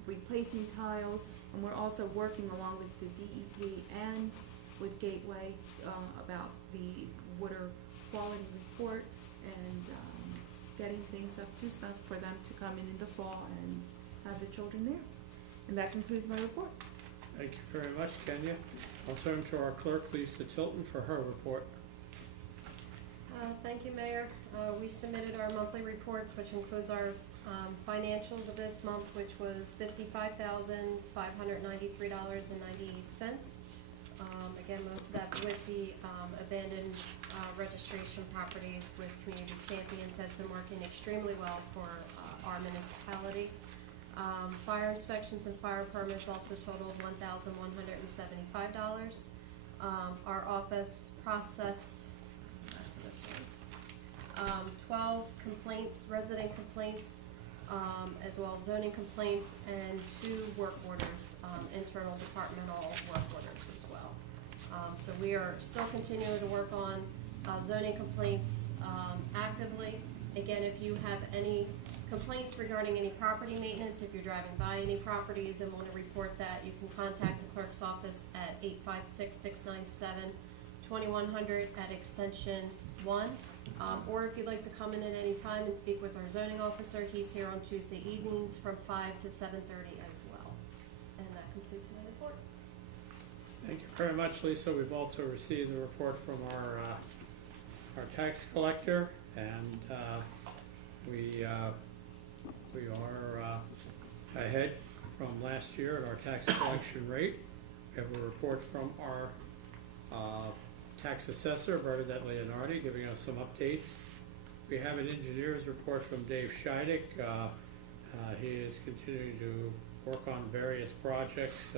replacing tiles, and we're also working along with the DEP and with Gateway about the water quality report and getting things up to snuff for them to come in the fall and have the children there. And that concludes my report. Thank you very much, Kenya. I'll turn to our clerk, Lisa Tilton, for her report. Thank you, Mayor. We submitted our monthly reports, which includes our financials of this month, which was $55,593.98. Again, most of that with the abandoned registration properties with Community Champions has been working extremely well for our municipality. Fire inspections and fire permits also totaled $1,175. Our office processed 12 complaints, resident complaints, as well as zoning complaints, and 2 work orders, internal departmental work orders as well. So we are still continuing to work on zoning complaints actively. Again, if you have any complaints regarding any property maintenance, if you're driving by any properties and want to report that, you can contact the clerk's office at 856-697-2100 at extension 1. Or if you'd like to come in at any time and speak with our zoning officer, he's here on Tuesday evenings from 5 to 7:30 as well. And that completes my report. Thank you very much, Lisa. We've also received the report from our tax collector, and we are ahead from last year at our tax collection rate. We have a report from our tax assessor, Bernadette Leonardi, giving us some updates. We have an engineer's report from Dave Scheidek. He is continuing to work on various projects.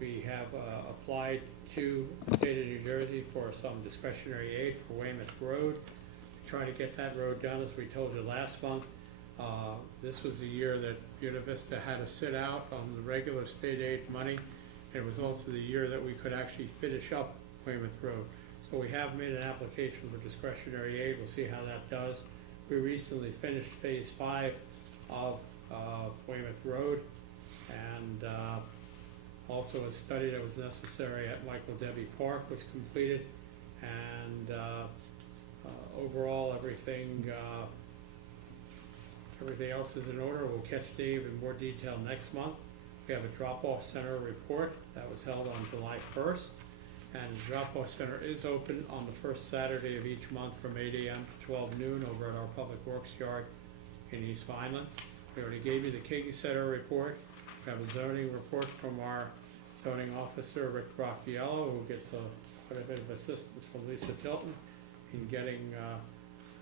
We have applied to the state of New Jersey for some discretionary aid for Weymouth Road. Trying to get that road done, as we told you last month. This was the year that Buena Vista had to sit out on the regular state aid money. It was also the year that we could actually finish up Weymouth Road. So we have made an application for discretionary aid. We'll see how that does. We recently finished phase 5 of Weymouth Road. And also a study that was necessary at Michael Debbie Park was completed. And overall, everything else is in order. We'll catch Dave in more detail next month. We have a drop-off center report that was held on July 1st. And the drop-off center is open on the first Saturday of each month from 8 a.m. to 12 noon over at our Public Works Yard in East Vineland. We already gave you the King Center report. We have a zoning report from our zoning officer, Rick Rocchiello, who gets quite a bit of assistance from Lisa Tilton in getting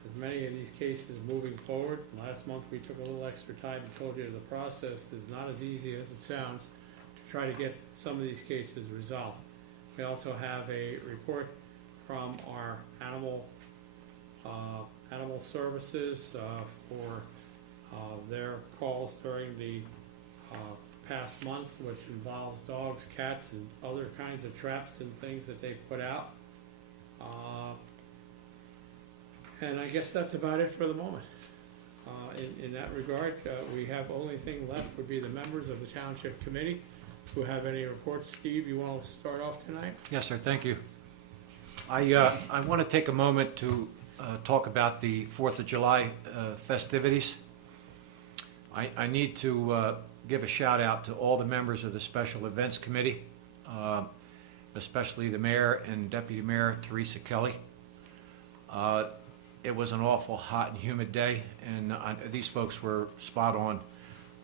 as many of these cases moving forward. Last month we took a little extra time and told you the process is not as easy as it sounds to try to get some of these cases resolved. We also have a report from our animal services for their calls during the past months, which involves dogs, cats, and other kinds of traps and things that they put out. And I guess that's about it for the moment. In that regard, we have only thing left would be the members of the Township Committee who have any reports. Steve, you want to start off tonight? Yes, sir, thank you. I want to take a moment to talk about the 4th of July festivities. I need to give a shout out to all the members of the Special Events Committee, especially the Mayor and Deputy Mayor Teresa Kelly. It was an awful hot and humid day, and these folks were spot on.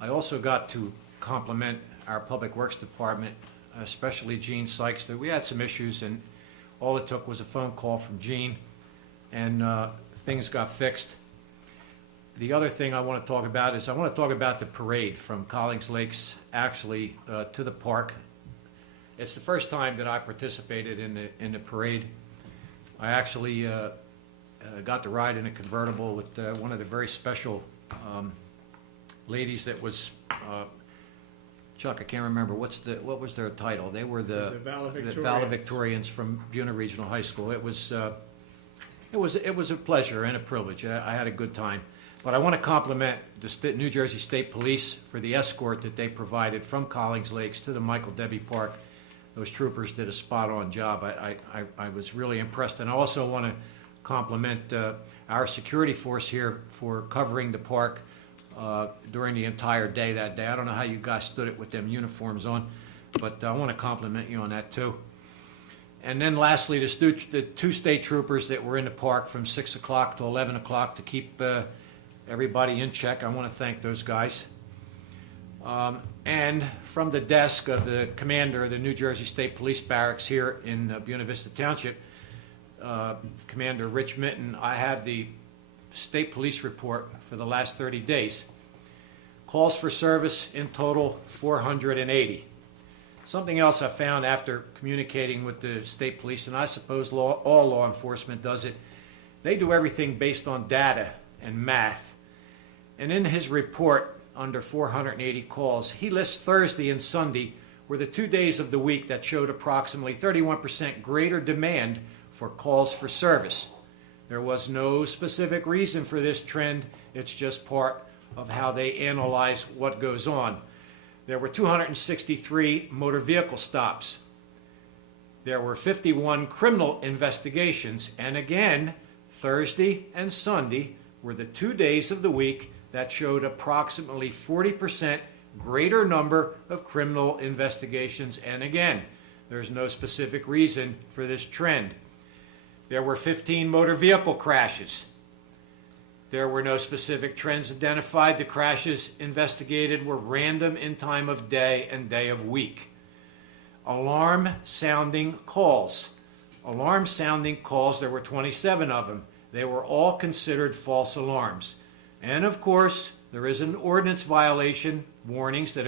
I also got to compliment our Public Works Department, especially Gene Sykes, that we had some issues, and all it took was a phone call from Gene, and things got fixed. The other thing I want to talk about is I want to talk about the parade from Collings Lakes actually to the park. It's the first time that I participated in the parade. I actually got to ride in a convertible with one of the very special ladies that was Chuck, I can't remember what was their title. They were the valedictorians from Buena Regional High School. It was a pleasure and a privilege. I had a good time. But I want to compliment the New Jersey State Police for the escort that they provided from Collings Lakes to the Michael Debbie Park. Those troopers did a spot-on job. I was really impressed. And I also want to compliment our security force here for covering the park during the entire day that day. I don't know how you guys stood it with them uniforms on, but I want to compliment you on that too. And then lastly, the two state troopers that were in the park from 6 o'clock to 11 o'clock to keep everybody in check. I want to thank those guys. And from the desk of the commander of the New Jersey State Police Barracks here in Buena Vista Township, Commander Rich Minton, I have the State Police report for the last 30 days. Calls for service in total 480. Something else I found after communicating with the state police, and I suppose all law enforcement does it, they do everything based on data and math. And in his report, under 480 calls, he lists Thursday and Sunday were the 2 days of the week that showed approximately 31% greater demand for calls for service. There was no specific reason for this trend. It's just part of how they analyze what goes on. There were 263 motor vehicle stops. There were 51 criminal investigations. And again, Thursday and Sunday were the 2 days of the week that showed approximately 40% greater number of criminal investigations. And again, there's no specific reason for this trend. There were 15 motor vehicle crashes. There were no specific trends identified. The crashes investigated were random in time of day and day of week. Alarm sounding calls. Alarm sounding calls, there were 27 of them. They were all considered false alarms. And of course, there is an ordinance violation, warnings that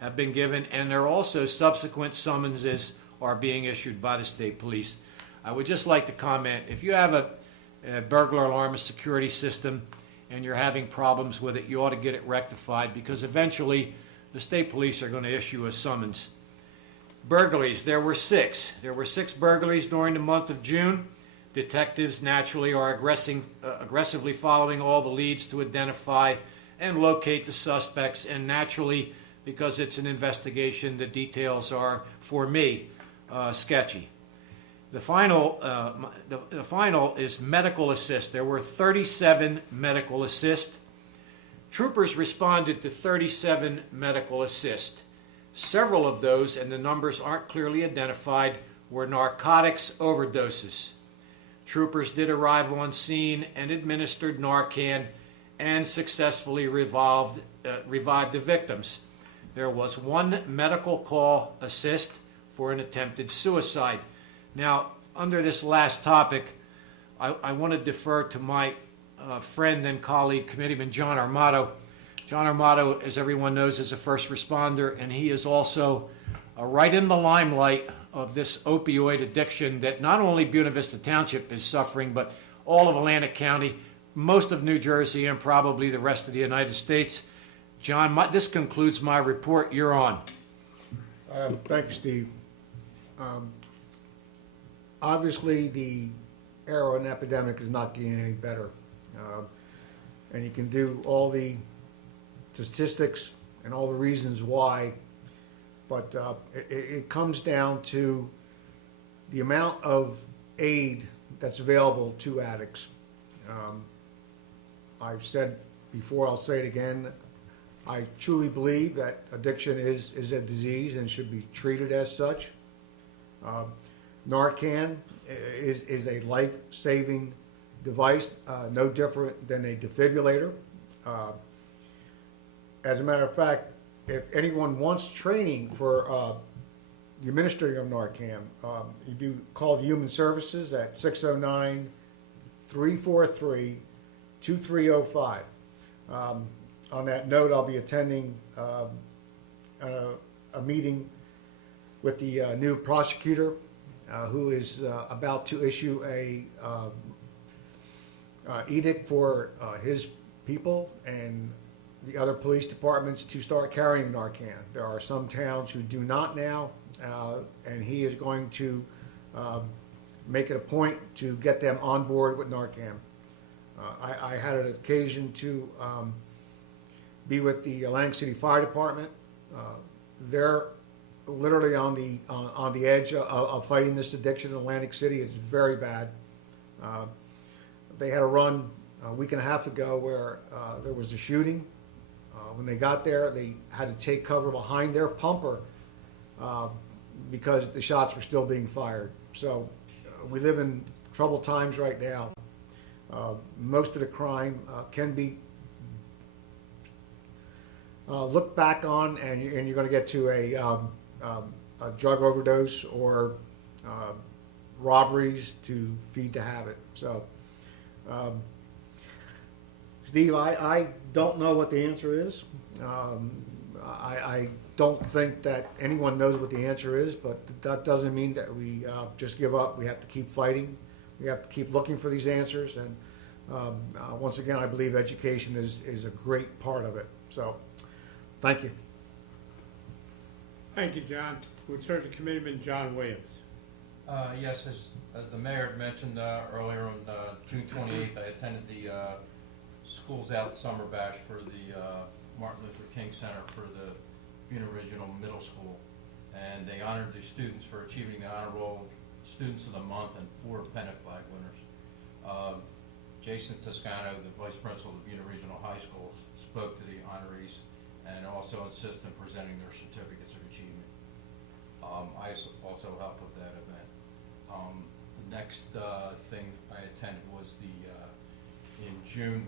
have been given, and there are also subsequent summonses are being issued by the state police. I would just like to comment, if you have a burglar alarm, a security system, and you're having problems with it, you ought to get it rectified, because eventually the state police are going to issue a summons. Burglaries, there were 6. There were 6 burglaries during the month of June. Detectives naturally are aggressively following all the leads to identify and locate the suspects, and naturally because it's an investigation. The details are, for me, sketchy. The final is medical assist. There were 37 medical assist. Troopers responded to 37 medical assist. Several of those, and the numbers aren't clearly identified, were narcotics overdoses. Troopers did arrive on scene and administered Narcan and successfully revived the victims. There was one medical call assist for an attempted suicide. Now, under this last topic, I want to defer to my friend and colleague, Committeeman John Armato. John Armato, as everyone knows, is a first responder, and he is also right in the limelight of this opioid addiction that not only Buena Vista Township is suffering, but all of Atlantic County, most of New Jersey, and probably the rest of the United States. John, this concludes my report. You're on. Thank you, Steve. Obviously, the heroin epidemic is not getting any better. And you can do all the statistics and all the reasons why, but it comes down to the amount of aid that's available to addicts. I've said before, I'll say it again, I truly believe that addiction is a disease and should be treated as such. Narcan is a life-saving device, no different than a defibrillator. As a matter of fact, if anyone wants training for the administering of Narcan, you do call the Human Services at 609-343-2305. On that note, I'll be attending a meeting with the new prosecutor who is about to issue a edict for his people and the other police departments to start carrying Narcan. There are some towns who do not now, and he is going to make it a point to get them on board with Narcan. I had an occasion to be with the Atlantic City Fire Department. They're literally on the edge of fighting this addiction in Atlantic City. It's very bad. They had a run a week and a half ago where there was a shooting. When they got there, they had to take cover behind their pumper because the shots were still being fired. So we live in troubled times right now. Most of the crime can be looked back on, and you're going to get to a drug overdose or robberies to feed the habit. So, Steve, I don't know what the answer is. I don't think that anyone knows what the answer is, but that doesn't mean that we just give up. We have to keep fighting. We have to keep looking for these answers. And once again, I believe education is a great part of it. So, thank you. Thank you, John. We'll turn to Committeeman John Williams. Yes, as the mayor had mentioned earlier on June 28th, I attended the Schools Out Summer Bash for the Martin Luther King Center for the Buena Regional Middle School. And they honored the students for achieving the honor roll, Students of the Month, and 4 pennant flag winners. Jason Toscano, the vice principal of the Buena Regional High School, spoke to the honorees and also insisted in presenting their certificates of achievement. I also helped with that event. The next thing I attended was in June,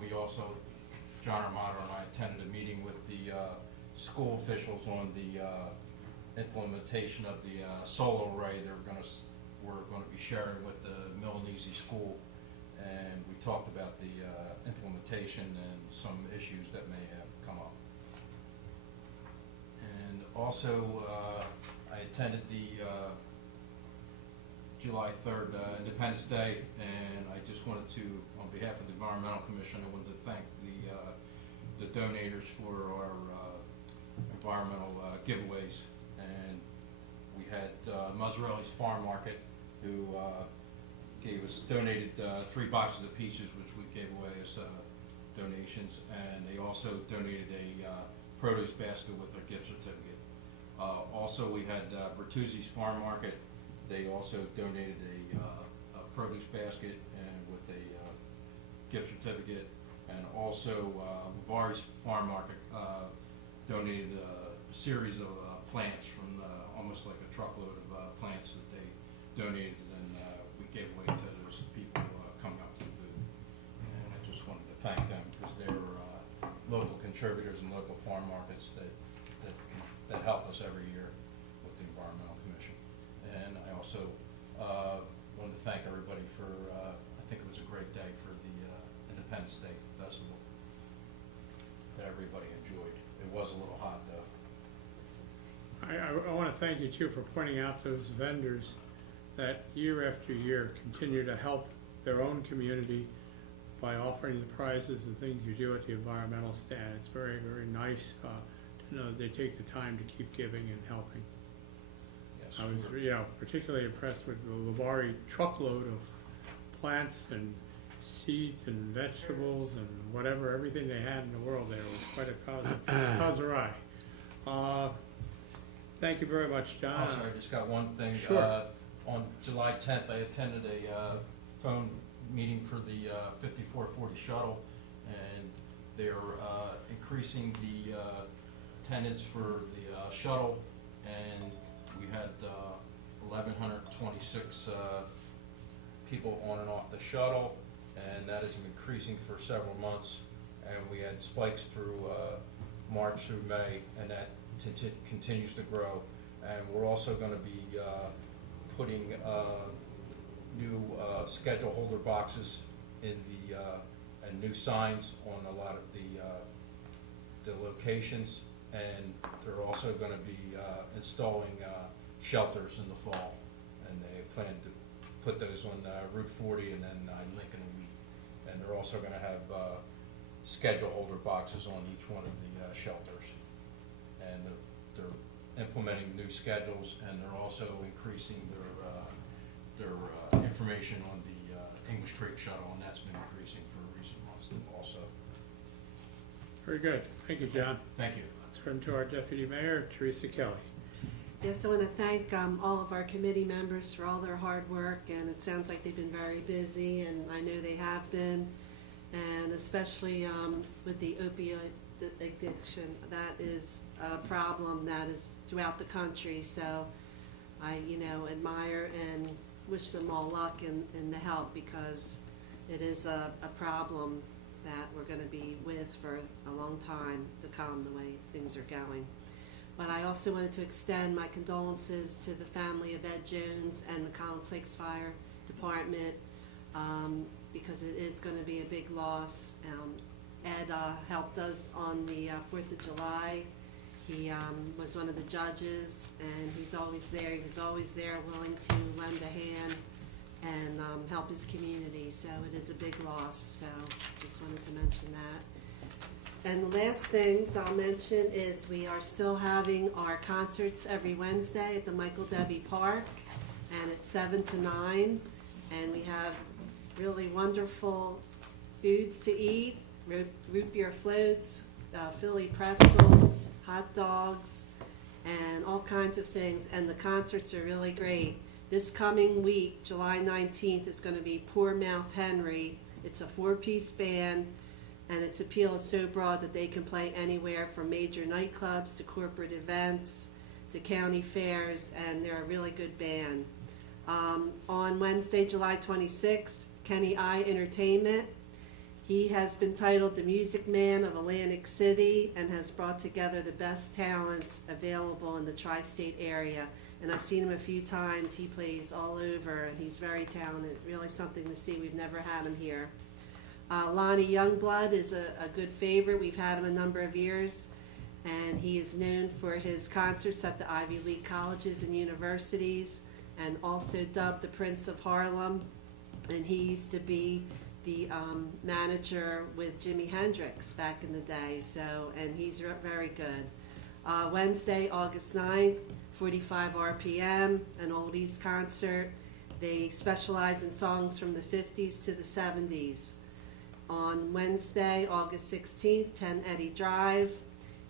John Armato and I attended a meeting with the school officials on the implementation of the solar array we're going to be sharing with the Milanese School, and we talked about the implementation and some issues that may have come up. And also, I attended the July 3rd Independence Day, and I just wanted to, on behalf of the Environmental Commission, I wanted to thank the donators for our environmental giveaways. And we had Mazzarelli's Farm Market, who donated 3 boxes of peaches, which we gave away as donations, and they also donated a produce basket with a gift certificate. Also, we had Bertuzzi's Farm Market. They also donated a produce basket and with a gift certificate. And also, Lavari's Farm Market donated a series of plants from almost like a truckload of plants that they donated, and we gave away to those people coming up to the booth. And I just wanted to thank them because they're local contributors and local farm markets that help us every year with the Environmental Commission. And I also wanted to thank everybody for, I think it was a great day for the Independence Day Festival that everybody enjoyed. It was a little hot though. I want to thank you too for pointing out those vendors that year after year continue to help their own community by offering the prizes and things you do at the environmental stand. It's very, very nice to know that they take the time to keep giving and helping. Yes. I was, particularly impressed with the Lavari truckload of plants and seeds and vegetables and whatever, everything they had in the world there. It was quite a causerie. Thank you very much, John. Also, I just got one thing. Sure. On July 10th, I attended a phone meeting for the 5440 shuttle, and they're increasing the attendance for the shuttle, and we had 1,126 people on and off the shuttle, and that has been increasing for several months, and we had spikes through March through May, and that continues to grow. And we're also going to be putting new schedule holder boxes in the and new signs on a lot of the locations, and they're also going to be installing shelters in the fall, and they plan to put those on Route 40 and then Lincoln and Wheat, and they're also going to have schedule holder boxes on each one of the shelters, and they're implementing new schedules, and they're also increasing their information on the English Creek shuttle, and that's been increasing for recent months also. Very good. Thank you, John. Thank you. Let's turn to our Deputy Mayor, Teresa Kelly. Yes, I want to thank all of our committee members for all their hard work, and it sounds like they've been very busy, and I know they have been, and especially with the opioid addiction. That is a problem that is throughout the country, so I, admire and wish them all luck in the help, because it is a problem that we're going to be with for a long time to come, the way things are going. But I also wanted to extend my condolences to the family of Ed Jones and the Collins Lakes Fire Department, because it is going to be a big loss. Ed helped us on the 4th of July. He was one of the judges, and he's always there. He was always there, willing to lend a hand and help his community. So it is a big loss. So just wanted to mention that. And the last things I'll mention is we are still having our concerts every Wednesday at the Michael Debbie Park, and it's 7 to 9. And we have really wonderful foods to eat, root beer floats, Philly pretzels, hot dogs, and all kinds of things. And the concerts are really great. This coming week, July 19th, is going to be Poor Mouth Henry. It's a 4-piece band, and its appeal is so broad that they can play anywhere from major nightclubs to corporate events to county fairs, and they're a really good band. On Wednesday, July 26th, Kenny I Entertainment. He has been titled the Music Man of Atlantic City and has brought together the best talents available in the tri-state area. And I've seen him a few times. He plays all over, and he's very talented. Really something to see. We've never had him here. Lonnie Youngblood is a good favorite. We've had him a number of years, and he is known for his concerts at the Ivy League colleges and universities, and also dubbed the Prince of Harlem. And he used to be the manager with Jimi Hendrix back in the day, and he's very good. Wednesday, August 9th, 45 RPM, an oldies concert. They specialize in songs from the 50s to the 70s. On Wednesday, August 16th, 10 Eddy Drive,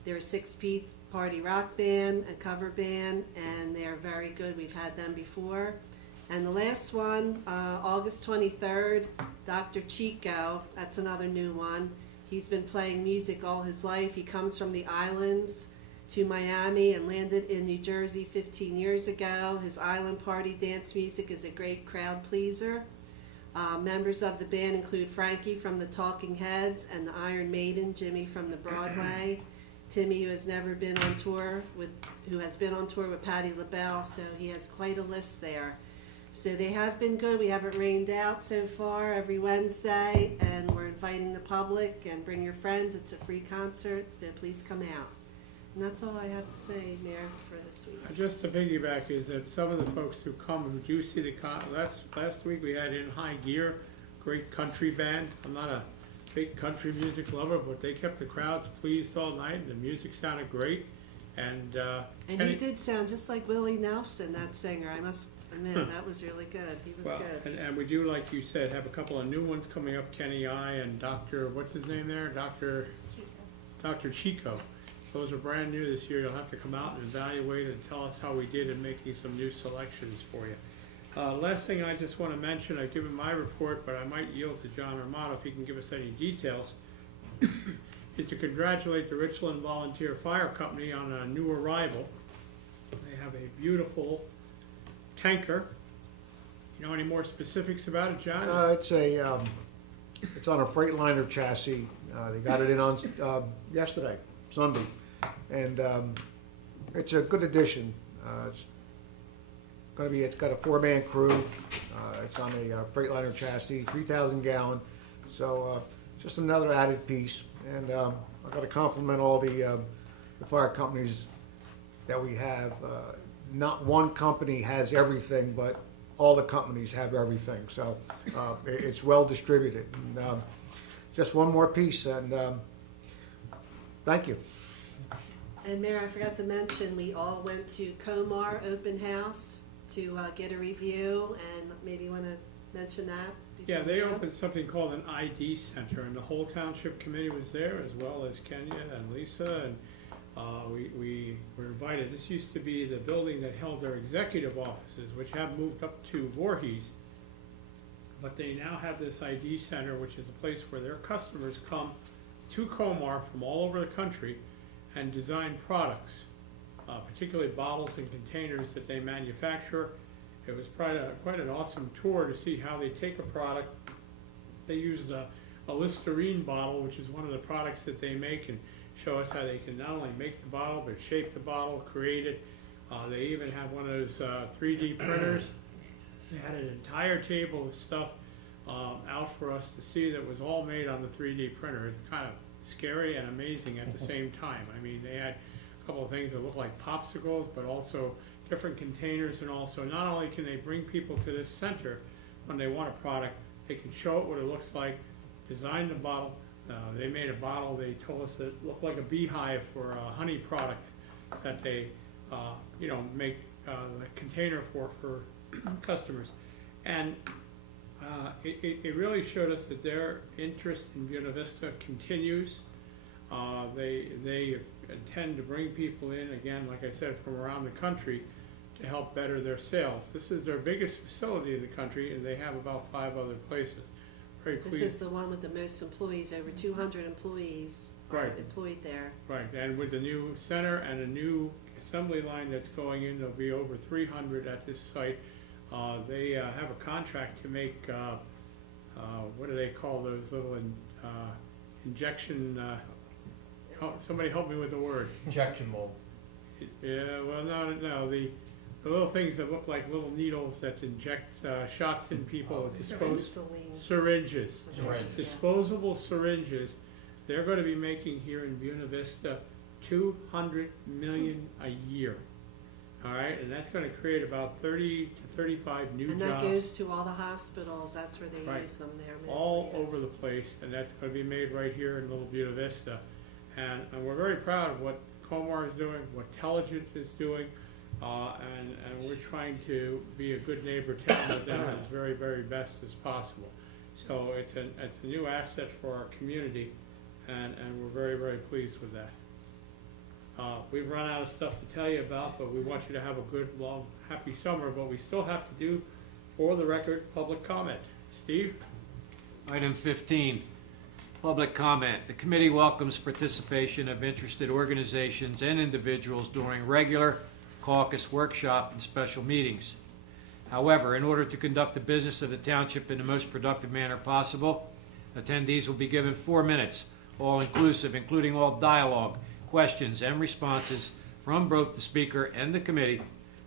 They're a six-piece party rock band and cover band, and they're very good. We've had them before. And the last one, August 23rd, Dr. Chico, that's another new one. He's been playing music all his life. He comes from the islands to Miami and landed in New Jersey 15 years ago. His island party dance music is a great crowd pleaser. Members of the band include Frankie from the Talking Heads and the Iron Maiden, Jimmy from the Broadway, Timmy, who has been on tour with Patti LaBelle, so he has quite a list there. So they have been good. We haven't rained out so far every Wednesday, and we're inviting the public, and bring your friends. It's a free concert, so please come out. And that's all I have to say, Mayor, for this week. Just to piggyback is that some of the folks who come, who do see the last week we had In High Gear, great country band. I'm not a big country music lover, but they kept the crowds pleased all night, and the music sounded great. And he did sound just like Willie Nelson, that singer. I must admit, that was really good. He was good. And we do, like you said, have a couple of new ones coming up, Kenny I and Dr., what's his name there? Dr. Chico. Those are brand new this year. You'll have to come out and evaluate and tell us how we did in making some new selections for you. Last thing I just want to mention, I've given my report, but I might yield to John Armato if he can give us any details, is to congratulate the Richland Volunteer Fire Company on a new arrival. They have a beautiful tanker. You know any more specifics about it, John? It's on a Freightliner chassis. They got it in on yesterday, Sunday, and it's a good addition. It's got a 4-man crew. It's on a Freightliner chassis, 3,000 gallon. So just another added piece. And I've got to compliment all the fire companies that we have. Not one company has everything, but all the companies have everything. So it's well distributed. And, just one more piece, and thank you. And Mayor, I forgot to mention, we all went to Comar Open House to get a review, and maybe you want to mention that? Yeah, they opened something called an ID Center, and the whole Township Committee was there, as well as Kenya and Lisa, and we were invited. This used to be the building that held their executive offices, which have moved up to Voorhees. But they now have this ID Center, which is a place where their customers come to Comar from all over the country and design products, particularly bottles and containers that they manufacture. It was quite an awesome tour to see how they take a product. They used a Listerine bottle, which is one of the products that they make, and show us how they can not only make the bottle, but shape the bottle, create it. They even have one of those 3D printers. They had an entire table of stuff out for us to see that was all made on the 3D printer. It's kind of scary and amazing at the same time. I mean, they had a couple of things that look like popsicles, but also different containers, and also not only can they bring people to this center when they want a product, they can show it what it looks like, design the bottle. They made a bottle, they told us that looked like a beehive for a honey product that they make a container for customers. And it really showed us that their interest in Buena Vista continues. They intend to bring people in, again, like I said, from around the country to help better their sales. This is their biggest facility in the country, and they have about 5 other places. Very pleased. This is the one with the most employees, over 200 employees are employed there. Right, and with the new center and a new assembly line that's going in, there'll be over 300 at this site. They have a contract to make, what do they call those little injection, somebody help me with the word. Injection mold. Yeah, well, no, the little things that look like little needles that inject shots in people, syringes. Disposable syringes. They're going to be making here in Buena Vista 200 million a year. All right, and that's going to create about 30 to 35 new jobs. And that goes to all the hospitals. That's where they use them there mostly. All over the place, and that's going to be made right here in Little Buena Vista. And we're very proud of what Comar is doing, what Telligent is doing, and we're trying to be a good neighbor to them as very, very best as possible. So it's a new asset for our community, and we're very, very pleased with that. We've run out of stuff to tell you about, but we want you to have a good, long, happy summer, but we still have to do, for the record, public comment. Steve? Item 15, public comment. The committee welcomes participation of interested organizations and individuals during regular caucus, workshop, and special meetings. However, in order to conduct the business of the township in the most productive manner possible, attendees will be given 4 minutes, all-inclusive, including all dialogue, questions, and responses from both the speaker and the committee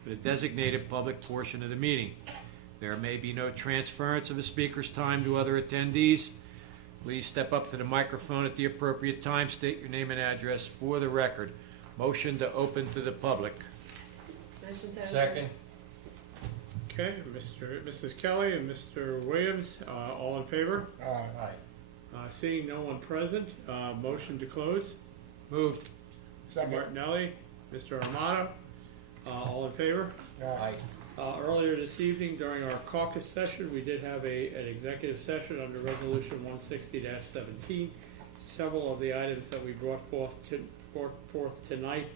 for the designated public portion of the meeting. There may be no transference of a speaker's time to other attendees. Please step up to the microphone at the appropriate time, state your name and address for the record. Motion to open to the public. Motion to open. Second. Okay, Mrs. Kelly and Mr. Williams, all in favor? Aye. Seeing no one present, motion to close. Moved. Second. Martinelli, Mr. Armato, all in favor? Aye. Earlier this evening, during our caucus session, we did have an executive session under Resolution 160-17. Several of the items that we brought forth tonight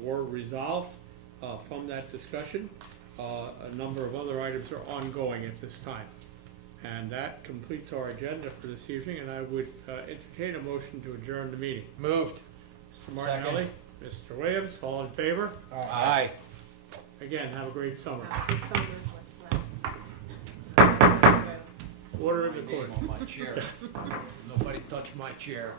were resolved from that discussion. A number of other items are ongoing at this time. And that completes our agenda for this evening, and I would entertain a motion to adjourn the meeting. Moved. Mr. Martinelli, Mr. Williams, all in favor? Aye. Again, have a great summer. Happy summer, what's left. Order in the court. Name on my chair. Nobody touch my chair.